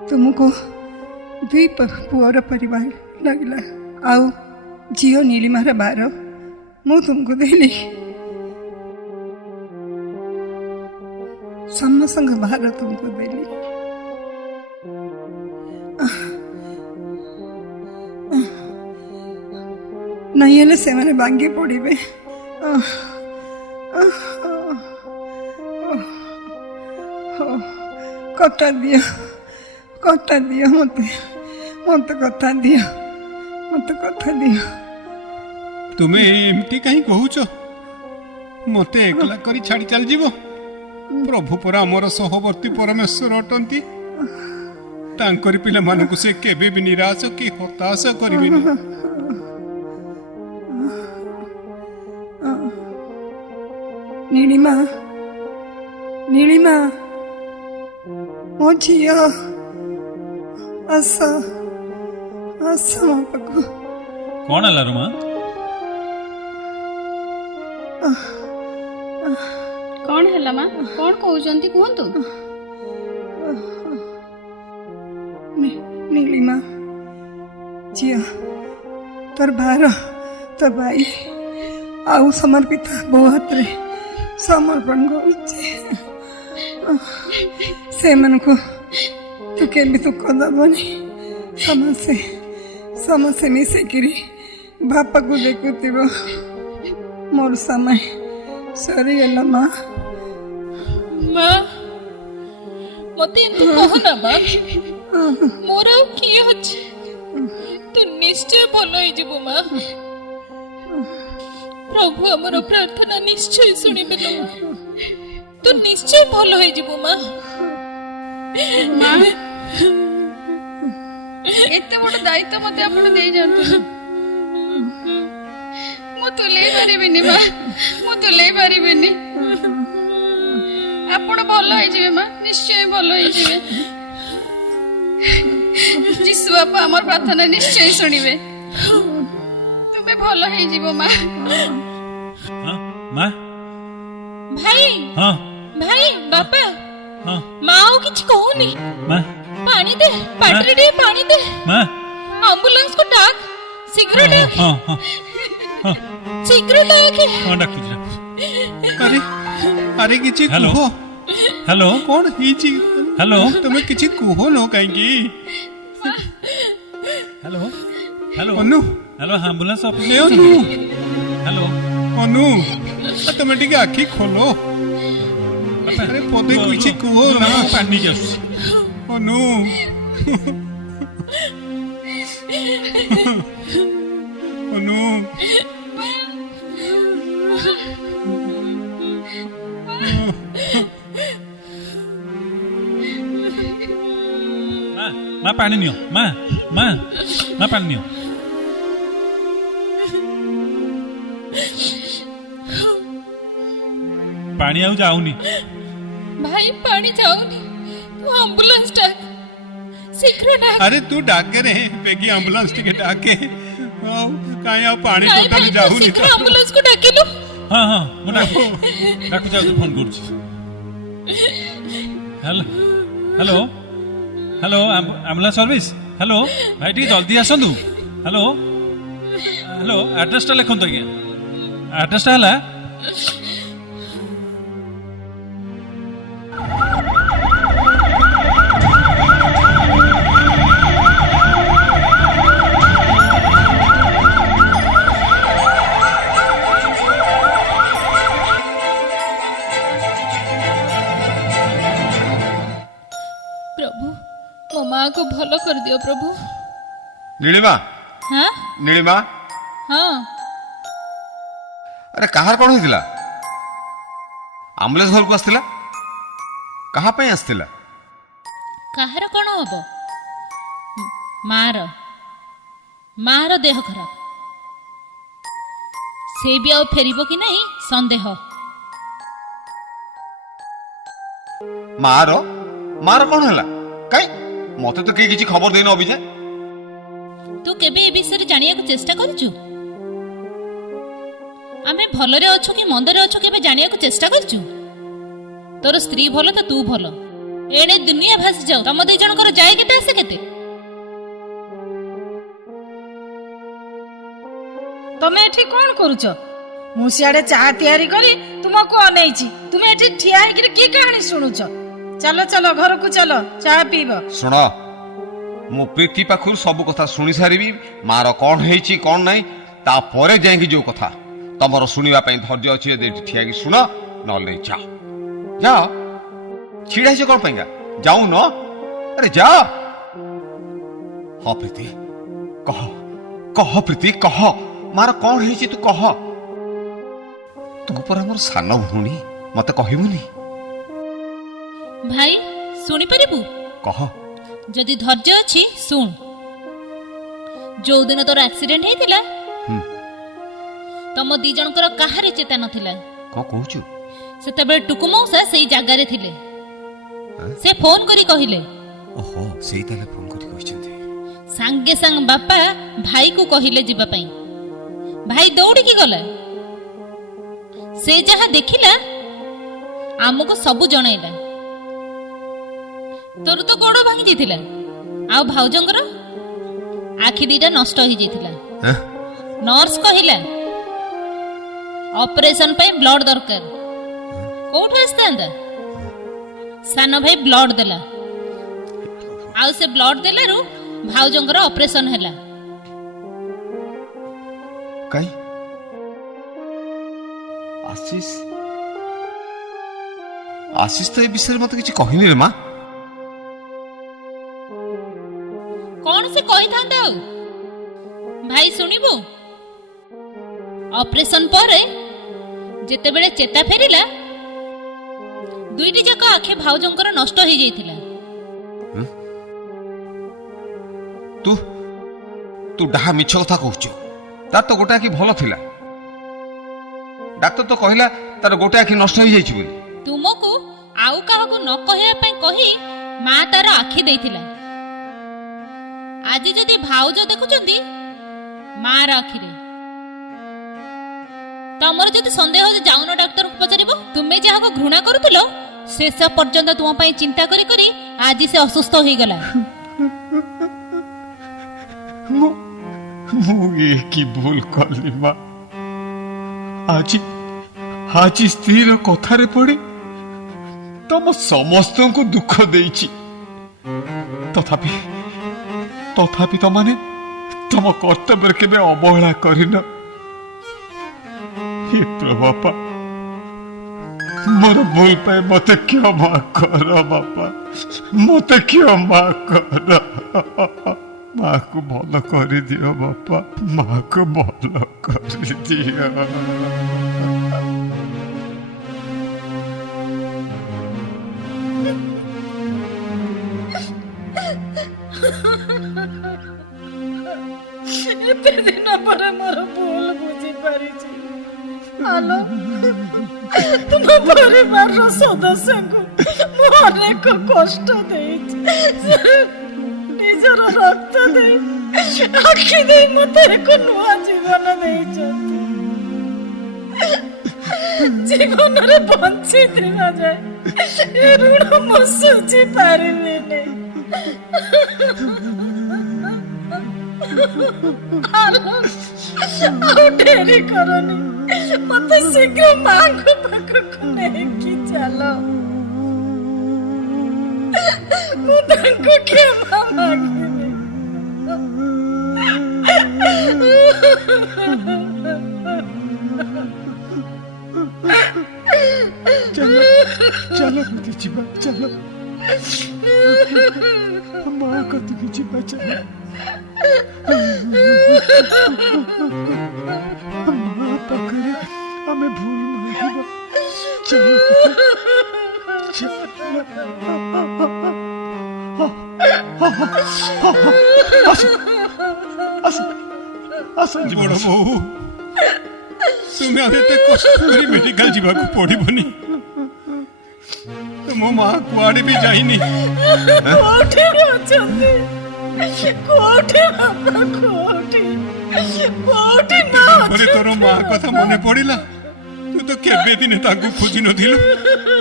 ତୁମକୁ ଦୁଇ ପୁଅର ପରିବାର ଲାଗିଲା, ଆଉ ଝିଅ ନୀଳିମାର ବାର ମୁଁ ତୁମକୁ ଦେଲି। ସମସ୍ତଙ୍କ ଭାର ତୁମକୁ ଦେଲି। नहीं हेले से मैंने भांगी पड़े। कथा दियो मत मत कथा दियो मत कथा दियो। तुम्हें एमती कहीं कहूच मते एकला करी छाड़ी चल जीवो। प्रभु पर आमर सहवर्ती परमेश्वर अटंती, तांकरी पिला मानकु से केबे भी निराश कि हताश करिवेनी। नीलिमा नीलिमा मो झियो आस आस मो पाखु। कौन है रुमा? कौन है माँ? कौन कहते कहतु? नीलिमा झियो तोर भार तो भाई आउ समर्पित बो हाथ रे समर्पण करुचे। से मन को तू के दुख दबनी। समस्ते समस्ते मिसेकिरी बापा को देखुव। मोर समय सरीगला माँ। माँ मत कहना माँ, मोर किए अच्छे तू निश्चय भल हो माँ। प्रभु आमर प्रार्थना निश्चय शुणिबे लो। तू निश्चय भल हो माँ। माँ एते बड़ दायित्व मते आपण दे जानतु। मु तुले पारिबिनी माँ, मु तुले पारिबिनी। आपण भल हो जिवे माँ, निश्चय भल हो जिवे। जिसु बापा आमर प्रार्थना निश्चय शुणिबे। तुम्हें भल हो जिवो माँ। हाँ माँ। भाई हाँ भाई बापा हाँ माँ और किछ कहूनी। माँ पानी दे, पाटरे दे पानी दे। माँ एम्बुलेंस को डाक, शीघ्र डाक। हाँ हाँ हाँ शीघ्र डाक। हाँ डाक तुझे। अरे अरे किछि हेलो। कुहो। हेलो कौन हिची? हेलो तुम्हें किछि कुहो नो काहेकी? हेलो हेलो अनु हेलो एम्बुलेंस ऑफिस। ए अनु हेलो अनु तुम्हें टिके आखि खोलो। अरे पदे किछि कुहो ना। पानी के अनु अनु माँ माँ पानी नियो। माँ माँ माँ पानी नियो। ପାଣି ଆଉ ଯାଉନି। ଭାଇ ପାଣି ଯାଉନି, ତୁ ଆମ୍ବୁଲାନ୍ସ ଡାକ, ଶୀଘ୍ର ଡାକ। अरे तू डाके रे बेगी एम्बुलेंस टिके डाके ଆଉ କାଇଁ ଆଉ ପାଣି ନାଇଁ ଟୋଟାଲି ଭାଇ, ତୁ ଯାଉନି ଶୀଘ୍ର ଆମ୍ବୁଲାନ୍ସକୁ ଡାକିଲୁ। ହଁ ହଁ ମୁଁ ଡାକୁ ଯାଉଛି, ଫୋନ କରୁଛି। Hello hello hello ambulance service. Hello ଭାଇ ଟିକେ ଜଲ୍ଦି ଆସନ୍ତୁ। ହ୍ୟାଲୋ ହ୍ୟାଲୋ ଆଡ୍ରେସଟା ଲେଖନ୍ତୁ ଆଜ୍ଞା। ଆଡ୍ରେସଟା ହେଲା ପ୍ରଭୁ, ମୋ ମାଆକୁ ଭଲ କରିଦିଅ ପ୍ରଭୁ। ନୀଳିମା, ହଁ ନୀଳିମା, ହଁ, ଆରେ କାହାର କ'ଣ ହେଇଥିଲା? ଆମ୍ବୁଲାନ୍ସ ଘରକୁ ଆସିଥିଲା? କାହା ପାଇଁ ଆସିଥିଲା? କାହାର କ'ଣ ହବ? ମାର ମାର ଦେହ ଖରାପ, ସେ ବି ଆଉ ଫେରିବ କି ନାହିଁ ସନ୍ଦେହ। ମାର ମାର କ'ଣ ହେଲା? କାଇଁ ମତେ ତ କେହି କିଛି ଖବର ଦେଇନ ଅଭିଜା। ତୁ କେବେ ଏ ବିଷୟରେ ଜାଣିବାକୁ ଚେଷ୍ଟା କରିଛୁ? ଆମେ ଭଲରେ ଅଛୁ କି ମନ୍ଦରେ ଅଛୁ କେବେ ଜାଣିବାକୁ ଚେଷ୍ଟା କରିଛୁ? ତୋର ସ୍ତ୍ରୀ ଭଲ ତ ତୁ ଭଲ, ଏଣେ ଦୁନିଆ ଭାସି ଯାଉ, ତମ ଦି ଜଣଙ୍କର ଯାଏ କେତେ ଆସେ କେତେ? ତମେ ଏଠି କ'ଣ କରୁଛ? ମୁଁ ସିଆଡେ ଚାହା ତିଆରି କରି ତୁମକୁ ଅନେଇଛି, ତୁମେ ଏଠି ଠିଆ ହେଇକିରି କି କାହାଣୀ ଶୁଣୁଛ? ଚାଲ ଚାଲ ଘରକୁ ଚାଲ, ଚାହା ପିଇବ। ଶୁଣ, ମୁଁ ପ୍ରୀତି ପାଖରୁ ସବୁ କଥା ଶୁଣି ସାରିବି। ମାର କ'ଣ ହେଇଛି କ'ଣ ନାହିଁ ତାପରେ ଯାଇକି ଯୋଉ କଥା ତମର ଶୁଣିବା ପାଇଁ ଧୈର୍ଯ୍ୟ ଅଛି ଯଦି ଏଠି ଠିଆ ହେଇକି ଶୁଣ, ନହେଲେ ନାହିଁ ଯାଅ। ଯାଅ, ଛିଡ଼ା ହେଇଛ କ'ଣ ପାଇଁକା? ଯାଉନ, ଆରେ ଯାଅ। ହଁ ପ୍ରୀତି, କହ କହ ପ୍ରୀତି କହ, ମାର କ'ଣ ହେଇଛି ତୁ କହ। ତୁ ପରା ମୋର ସାନ ଭଉଣୀ, ମତେ କହିବୁନି? ଭାଇ ଶୁଣିପାରିବୁ? କହ। ଯଦି ଧୈର୍ଯ୍ୟ ଅଛି ଶୁଣ। ଯୋଉଦିନ ତୋର ଆକ୍ସିଡେଣ୍ଟ ହେଇଥିଲା ତମ ଦି ଜଣଙ୍କର କାହାରି ଚେତା ନଥିଲା। କ'ଣ କହୁଛୁ? ସେତେବେଳେ ଟୁକୁ ମଉସା ସେଇ ଜାଗାରେ ଥିଲେ। ସେ ଫୋନ କରି କହିଲେ, ଓହୋ, ସେଇ ତାହେଲେ ଫୋନ କରି କହିଛନ୍ତି। ସାଙ୍ଗେ ସାଙ୍ଗ ବାପା ଭାଇକୁ କହିଲେ ଯିବା ପାଇଁ। ଭାଇ ଦୌଡ଼ିକି ଗଲା। ସେ ଯାହା ଦେଖିଲା ଆମକୁ ସବୁ ଜଣାଇଲା। ତୋର ତ ଗୋଡ଼ ଭାଙ୍ଗି ଯାଇଥିଲା, ଆଉ ଭାଉଜଙ୍କର ଆଖି ଦିଟା ନଷ୍ଟ ହେଇଯାଇଥିଲା। ନର୍ସ କହିଲା ଅପରେସନ ପାଇଁ ବ୍ଲଡ ଦରକାର। କୋଉଠୁ ଆସିଥାନ୍ତା? ସାନ ଭାଇ ବ୍ଲଡ ଦେଲା, ଆଉ ସେ ବ୍ଲଡ ଦେଲାରୁ ଭାଉଜଙ୍କର ଅପରେସନ ହେଲା। କାଇଁ ଆଶିଷ ତ ଏ ବିଷୟରେ ମତେ କିଛି କହିନି ରେ ମା। କଣ ସେ କହିଥାନ୍ତା ଆଉ? ଭାଇ ଶୁଣିବୁ, ଅପରେସନ ପରେ ଯେତେବେଳେ ଚେତା ଫେରିଲା ଦୁଇଟି ଯାକ ଆଖି ଭାଉଜଙ୍କର ନଷ୍ଟ ହେଇଯାଇଥିଲା। ତୁ ଡାହା ମିଛ କଥା କହୁଛୁ। ତାର ତ ଗୋଟେ ଆଖି ଭଲ ଥିଲା, ଡାକ୍ତର ତ କହିଲା ତାର ଗୋଟେ ଆଖି ନଷ୍ଟ ହେଇଯାଇଛି ବୋଲି। ତୁମକୁ ଆଉ କାହାକୁ ନ କହିବା ପାଇଁ କହି ମା ତାର ଆଖି ଦେଇଥିଲା। ଆଜି ଯଦି ଭାଉଜ ଦେଖୁଛନ୍ତି ମାର ଆଖିରେ, ତମର ଯଦି ସନ୍ଦେହ ଯାଉନ ଡାକ୍ତରକୁ ପଚାରିବ। ତୁମେ ଯାହାକୁ ଘୃଣା କରୁଥିଲ ଶେଷ ପର୍ଯ୍ୟନ୍ତ ତୁମ ପାଇଁ ଚିନ୍ତା କରି କରି ଆଜି ସେ ଅସୁସ୍ଥ ହେଇଗଲା। ମୁଁ ଏ କି ଭୁଲ କଲି ମା। ଆଜି ସ୍ତ୍ରୀର କଥାରେ ପଡି ତମ ସମସ୍ତଙ୍କୁ ଦୁଃଖ ଦେଇଛି। ତଥାପି ତମାନେ ତମ କର୍ତ୍ତବ୍ୟରେ କେବେ ଅବହେଳା କରିନ। ହେ ପ୍ରଭୁ ବାପା, ମୋର ଭୁଲ ପାଇଁ ମତେ କ୍ଷମା କର ବାପା, ମତେ କ୍ଷମା କର। ମାକୁ ଭଲ କରିଦିଅ ବାପା, ମାକୁ ଭଲ କରିଦିଅ। ଏତେ ଦିନ ପରେ ମୋର ଭୁଲ ବୁଝିପାରିଛି। ଆଲୋ ତୁମ ପରିବାରର ସଦସ୍ୟଙ୍କୁ ମୁଁ ଅନେକ କଷ୍ଟ ଦେଇଛି। ନିଜର ରକ୍ତ ଦେଇ ଆଖି ଦେଇ ମତେ ଏକ ନୂଆ ଜୀବନ ଦେଇଛନ୍ତି। ଜୀବନରେ ବଞ୍ଚିଥିବା ଯାଏ ଏ ଋଣ ମୁଁ ଶୁଝି ପାରିବିନି। ଆଉ ଡେରି କରନି, ମତେ ଶୀଘ୍ର ମାଙ୍କ ପାଖକୁ ନେଇକି ଚାଲ। ମୁଁ ତାଙ୍କୁ କ୍ଷମା ମାଗିବି। ଚାଲ ବୁଦ୍ଧି ଯିବା, ଚାଲ ମା କତିକି ଯିବା, ଚାଲ ମା ପାଖରେ ଆମେ ଭୁଲ ମାଗିବା। ଚାଲ ବଡ଼ ବୋହୂ, ତୁମେ ଆଉ ଏତେ କଷ୍ଟ କରି ମେଡିକାଲ ଯିବାକୁ ପଡିବନି। ମୋ ମା କୁଆଡେ ବି ଯାଇନି। କୋଉଠି ଅଛନ୍ତି? କୋଉଠି ବାପା? କୋଉଠି ମା? ପରେ ତୋର ମା କଥା ମନେ ପଡିଲା। ତୁ ତ କେବେ ଦିନେ ତାଙ୍କୁ ଖୋଜି ନଥିଲୁ,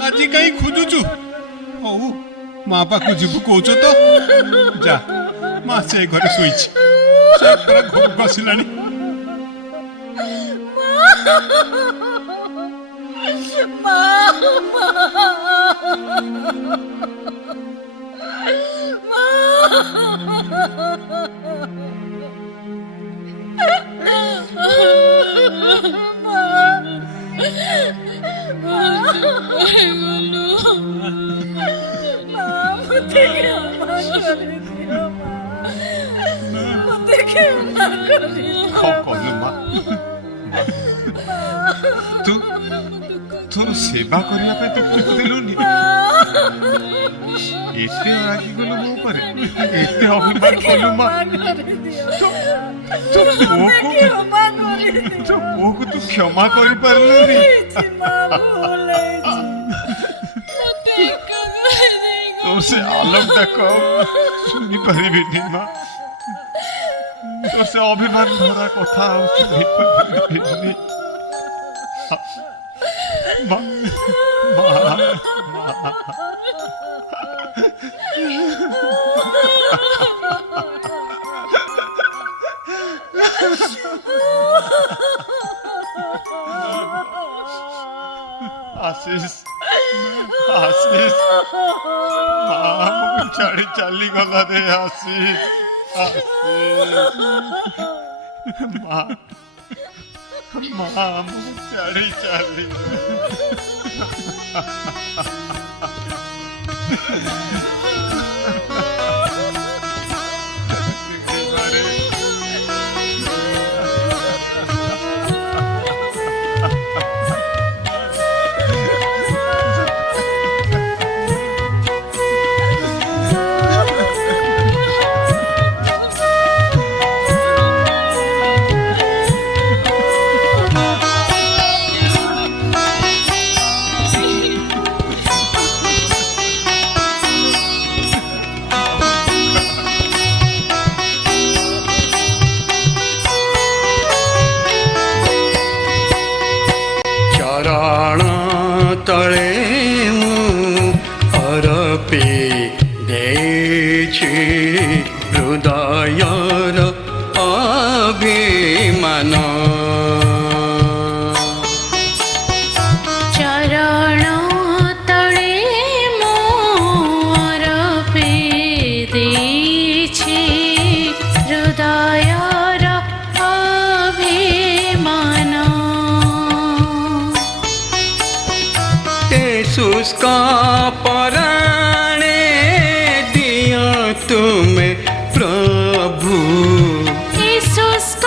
ଆଜି କାହିଁ ଖୋଜୁଛୁ? ହଉ ମା ପାଖକୁ ଯିବୁ କହୁଛ ତ, ଯା। ମା ସେ ଘରେ ଶୋଇଛି, ସେ ଘରକୁ ଆସିଲାଣି। ତୋର ସେବା କରିବା ପାଇଁ ତୁ ପୁଅକୁ ଦେଲୁନି? ଏତେ ରାଗିଗଲୁ ମୋ ଉପରେ, ଏତେ ଅଭିମାନ କଲୁ ମା? ତୋ ପୁଅକୁ ତୁ କ୍ଷମା କରିପାରିଲୁନି? ତୋର ସେ ଆଲୋକ ଡାକ ଶୁଣିପାରିବିନି ମା। ତୋର ସେ ଅଭିମାନ ଭରା କଥା ଆଉ ଶୁଣିପାରିବିନି। आशीष आशीष मां छाड़ी चली गला रे आशीष आशीष मां मां छाड़ी चली हृदयर अभिमान चरण तले मोर पेदेछि हृदयर अभिमान ते शुष्क पराणे दिया तुम्हें प्रभु शुष्क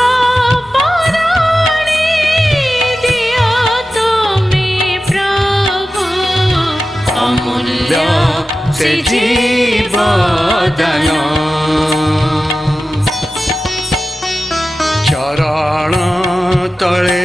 पराणे दिया तुम्हें प्रभु अमूल्य से जीवदान चरण तले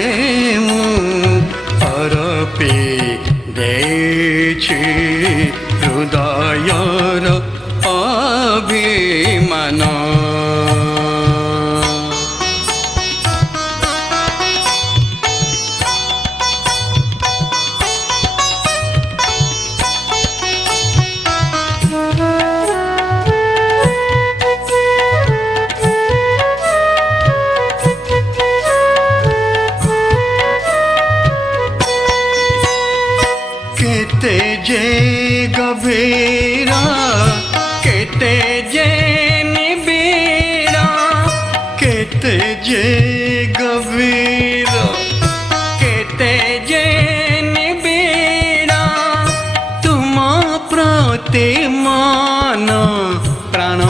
जे गभीरा केते जे निबीड़ा केते जे गभीरा केते जे निबीड़ा तुम प्रति मन प्राण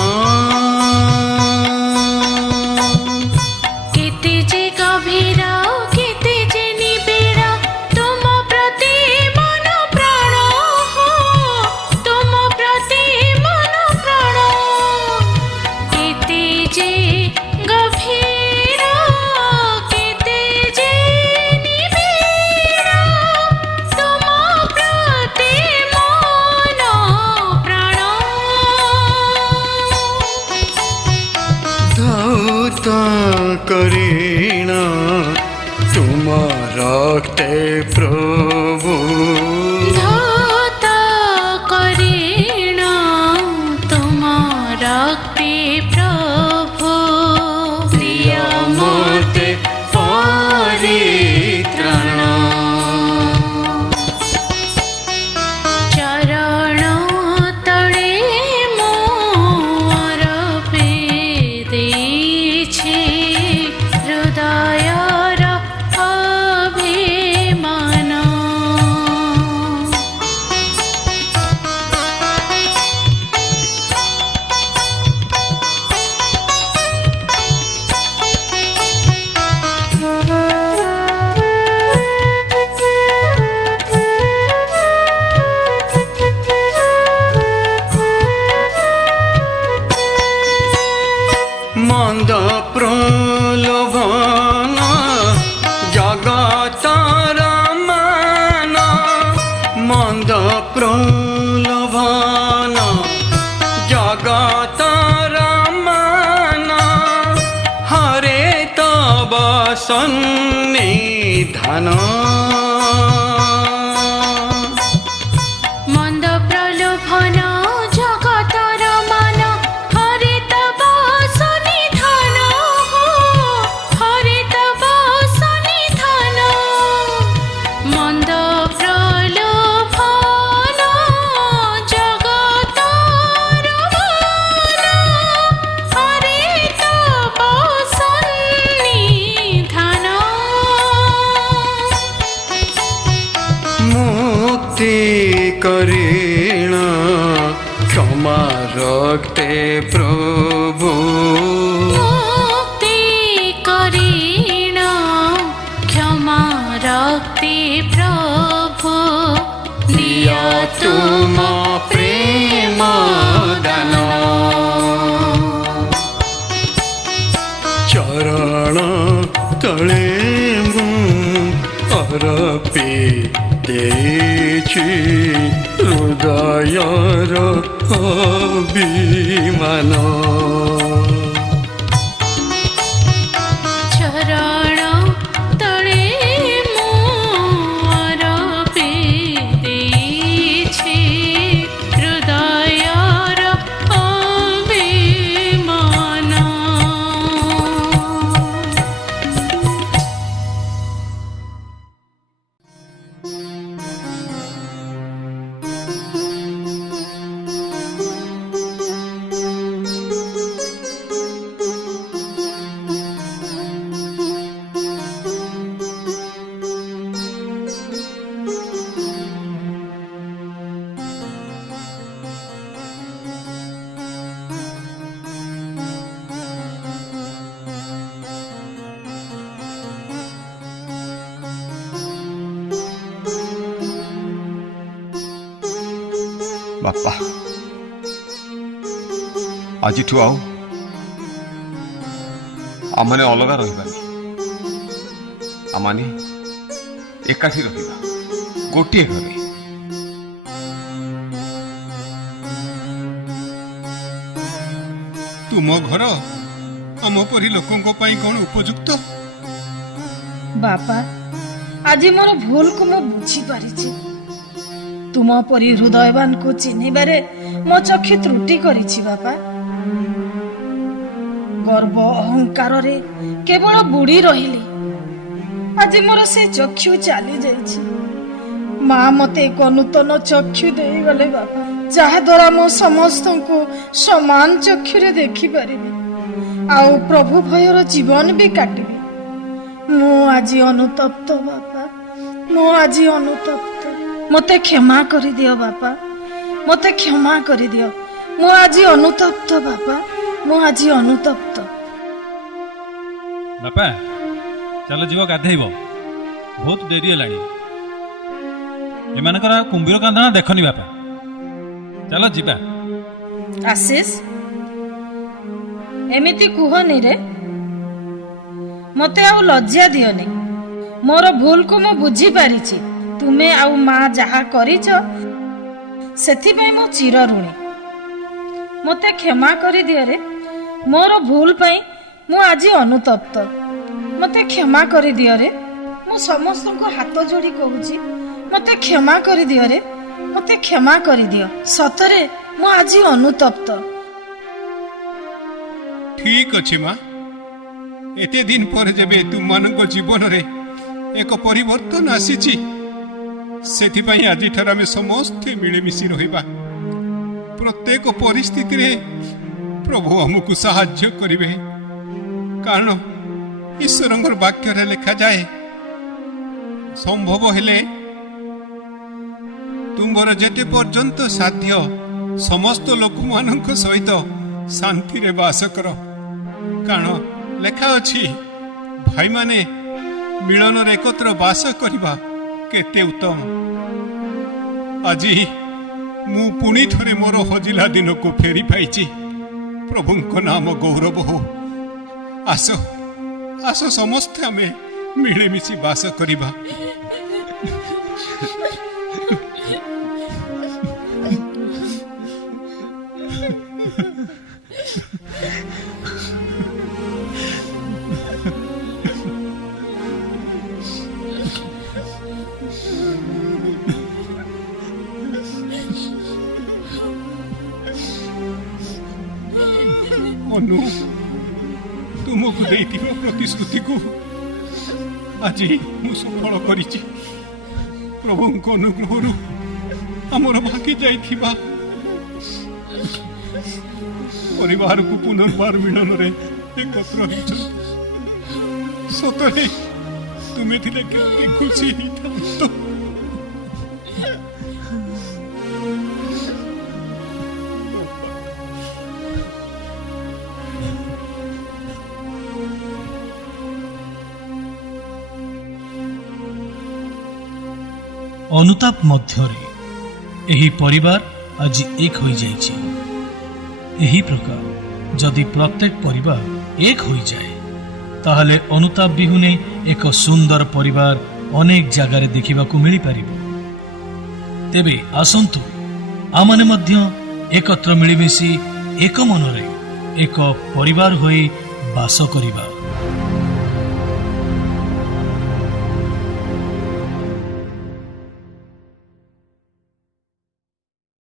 केते जे गभीर केते जे निबिड़ तुम प्रति मन प्राण हो तुम प्रति मन प्राण केते जे गभीर केते जे निबिड़ तुम प्रति मन प्राण धौत करीण तुम रक्ते प्रभु धौत करीण तुम रक्ते प्रभु प्रिय मोते परित्राण चरण तळे मोर पेदेछे हृदयर अभिमान मंद प्रलोभन जगतर मान मंद प्रलोभन जगतर मान हरे तब सन्निधान मन्द प्रलोभन जगतर मान हरे तब सन्निधान हो हरे तब सन्निधान मन्द प्रलोभन जगतर मान हरे तब सन्निधान मुक्ति करीण क्षमा रक्ते प्रभु मुक्ति करीण क्षमा रक्ते प्रभु दिया तुम प्रेम दान चरण तले मु अर्पी देछि हृदयर अभिमान चरण तळे मोर पेदेछे हृदयर अभिमान ବାପା ଆଜିଠୁ ଆଉ ଆମମାନେ ଅଲଗା ରହିବାନି ଆମମାନେ ଏକାଠି ରହିବା ଗୋଟିଏ ଘରେ ତୁମ ଘର ଆମ ପରି ଲୋକଙ୍କ ପାଇଁ କ'ଣ ଉପଯୁକ୍ତ? ବାପା ଆଜି ମୋର ଭୁଲକୁ ମୁଁ ବୁଝିପାରିଛି ତୁମ ପରି ହୃଦୟବାନକୁ ଚିହ୍ନିବାରେ ମୋ ଚକ୍ଷୁ ତ୍ରୁଟି କରିଛି ବାପା ଗର୍ବ ଅହଙ୍କାରରେ କେବଳ ବୁଡ଼ି ରହିଲି ଆଜି ମୋର ସେ ଚକ୍ଷୁ ଚାଲି ଯାଇଛି ମା ମତେ ଏକ ନୂତନ ଚକ୍ଷୁ ଦେଇଗଲେ ବାପା, ଯାହାଦ୍ୱାରା ମୁଁ ସମସ୍ତଙ୍କୁ ସମାନ ଚକ୍ଷୁରେ ଦେଖିପାରିବି ଆଉ ପ୍ରଭୁ ଭୟର ଜୀବନ ବି କାଟିବି। ମୁଁ ଆଜି ଅନୁତପ୍ତ ବାପା, ମୁଁ ଆଜି ଅନୁତପ୍ତ। ମତେ କ୍ଷମା କରିଦିଅ ବାପା, ମତେ କ୍ଷମା କରିଦିଅ। ମୁଁ ଆଜି ଅନୁତପ୍ତ ବାପା, ମୁଁ ଆଜି ଅନୁତପ୍ତ। ବାପା ଚାଲ ଯିବ ଗାଧେଇବ, ବହୁତ ଡେରି ହେଲାଣି। ଏମାନଙ୍କର ଆଉ କୁମ୍ଭୀର କାନ୍ଦଣା ଦେଖନି ବାପା, ଚାଲ ଯିବା। ଆଶିଷ, ଏମିତି କୁହନି ରେ, ମତେ ଆଉ ଲଜ୍ଜା ଦିଅନି। ମୋର ଭୁଲକୁ ମୁଁ ବୁଝିପାରିଛି। ତୁମେ ଆଉ ମା ଯାହା କରିଛ ସେଥିପାଇଁ ମୁଁ ଚିର ଋଣୀ। ମତେ କ୍ଷମା କରିଦିଅ ରେ, ମୋର ଭୁଲ ପାଇଁ ମୁଁ ଆଜି ଅନୁତପ୍ତ। ମତେ କ୍ଷମା କରିଦିଅ ରେ, ମୁଁ ସମସ୍ତଙ୍କୁ ହାତ ଯୋଡ଼ି କହୁଛି, ମତେ କ୍ଷମା କରିଦିଅ ରେ, ମତେ କ୍ଷମା କରିଦିଅ। ସତରେ ମୁଁ ଆଜି ଅନୁତପ୍ତ। ଠିକ ଅଛି ମା, ଏତେ ଦିନ ପରେ ଯେବେ ତୁମମାନଙ୍କ ଜୀବନରେ ଏକ ପରିବର୍ତ୍ତନ ଆସିଛି, ସେଥିପାଇଁ ଆଜିଠାରୁ ଆମେ ସମସ୍ତେ ମିଳିମିଶି ରହିବା। ପ୍ରତ୍ୟେକ ପରିସ୍ଥିତିରେ ପ୍ରଭୁ ଆମକୁ ସାହାଯ୍ୟ କରିବେ, କାରଣ ଈଶ୍ୱରଙ୍କର ବାକ୍ୟରେ ଲେଖାଯାଏ, ସମ୍ଭବ ହେଲେ ତୁମର ଯେତେ ପର୍ଯ୍ୟନ୍ତ ସାଧ୍ୟ ସମସ୍ତ ଲୋକମାନଙ୍କ ସହିତ ଶାନ୍ତିରେ ବାସ କର। କାରଣ ଲେଖା ଅଛି, ଭାଇମାନେ ମିଳନରେ ଏକତ୍ର ବାସ କରିବା କେତେ ଉତ୍ତମ। ଆଜି ମୁଁ ପୁଣି ଥରେ ମୋର ହଜିଲା ଦିନକୁ ଫେରି ପାଇଛି। ପ୍ରଭୁଙ୍କ ନାମ ଗୌରବ ହଉ। ଆସ ଆସ ସମସ୍ତେ ଆମେ ମିଳିମିଶି ବାସ କରିବା। ଅନୁ, ତୁମକୁ ଦେଇଥିବା ପ୍ରତିଶ୍ରୁତିକୁ ଆଜି ମୁଁ ସଫଳ କରିଛି। ପ୍ରଭୁଙ୍କ ଅନୁଗ୍ରହରୁ ଆମର ଭାଙ୍ଗି ଯାଇଥିବା ପରିବାରକୁ ପୁନର୍ବାର ମିଳନରେ ଏକତ୍ର ହେଇଛନ୍ତି। ସତରେ ତୁମେ ଥିଲେ କେତେ ଖୁସି ହେଇଥାନ୍ତ। ଅନୁତାପ ମଧ୍ୟରେ ଏହି ପରିବାର ଆଜି ଏକ ହୋଇଯାଇଛି। ଏହି ପ୍ରକାର ଯଦି ପ୍ରତ୍ୟେକ ପରିବାର ଏକ ହୋଇଯାଏ, ତାହେଲେ ଅନୁତାପ ବିହୁନେ ଏକ ସୁନ୍ଦର ପରିବାର ଅନେକ ଜାଗାରେ ଦେଖିବାକୁ ମିଳିପାରିବ। ତେବେ ଆସନ୍ତୁ ଆମମାନେ ମଧ୍ୟ ଏକତ୍ର ମିଳିମିଶି ଏକ ମନରେ ଏକ ପରିବାର ହୋଇ ବାସ କରିବା।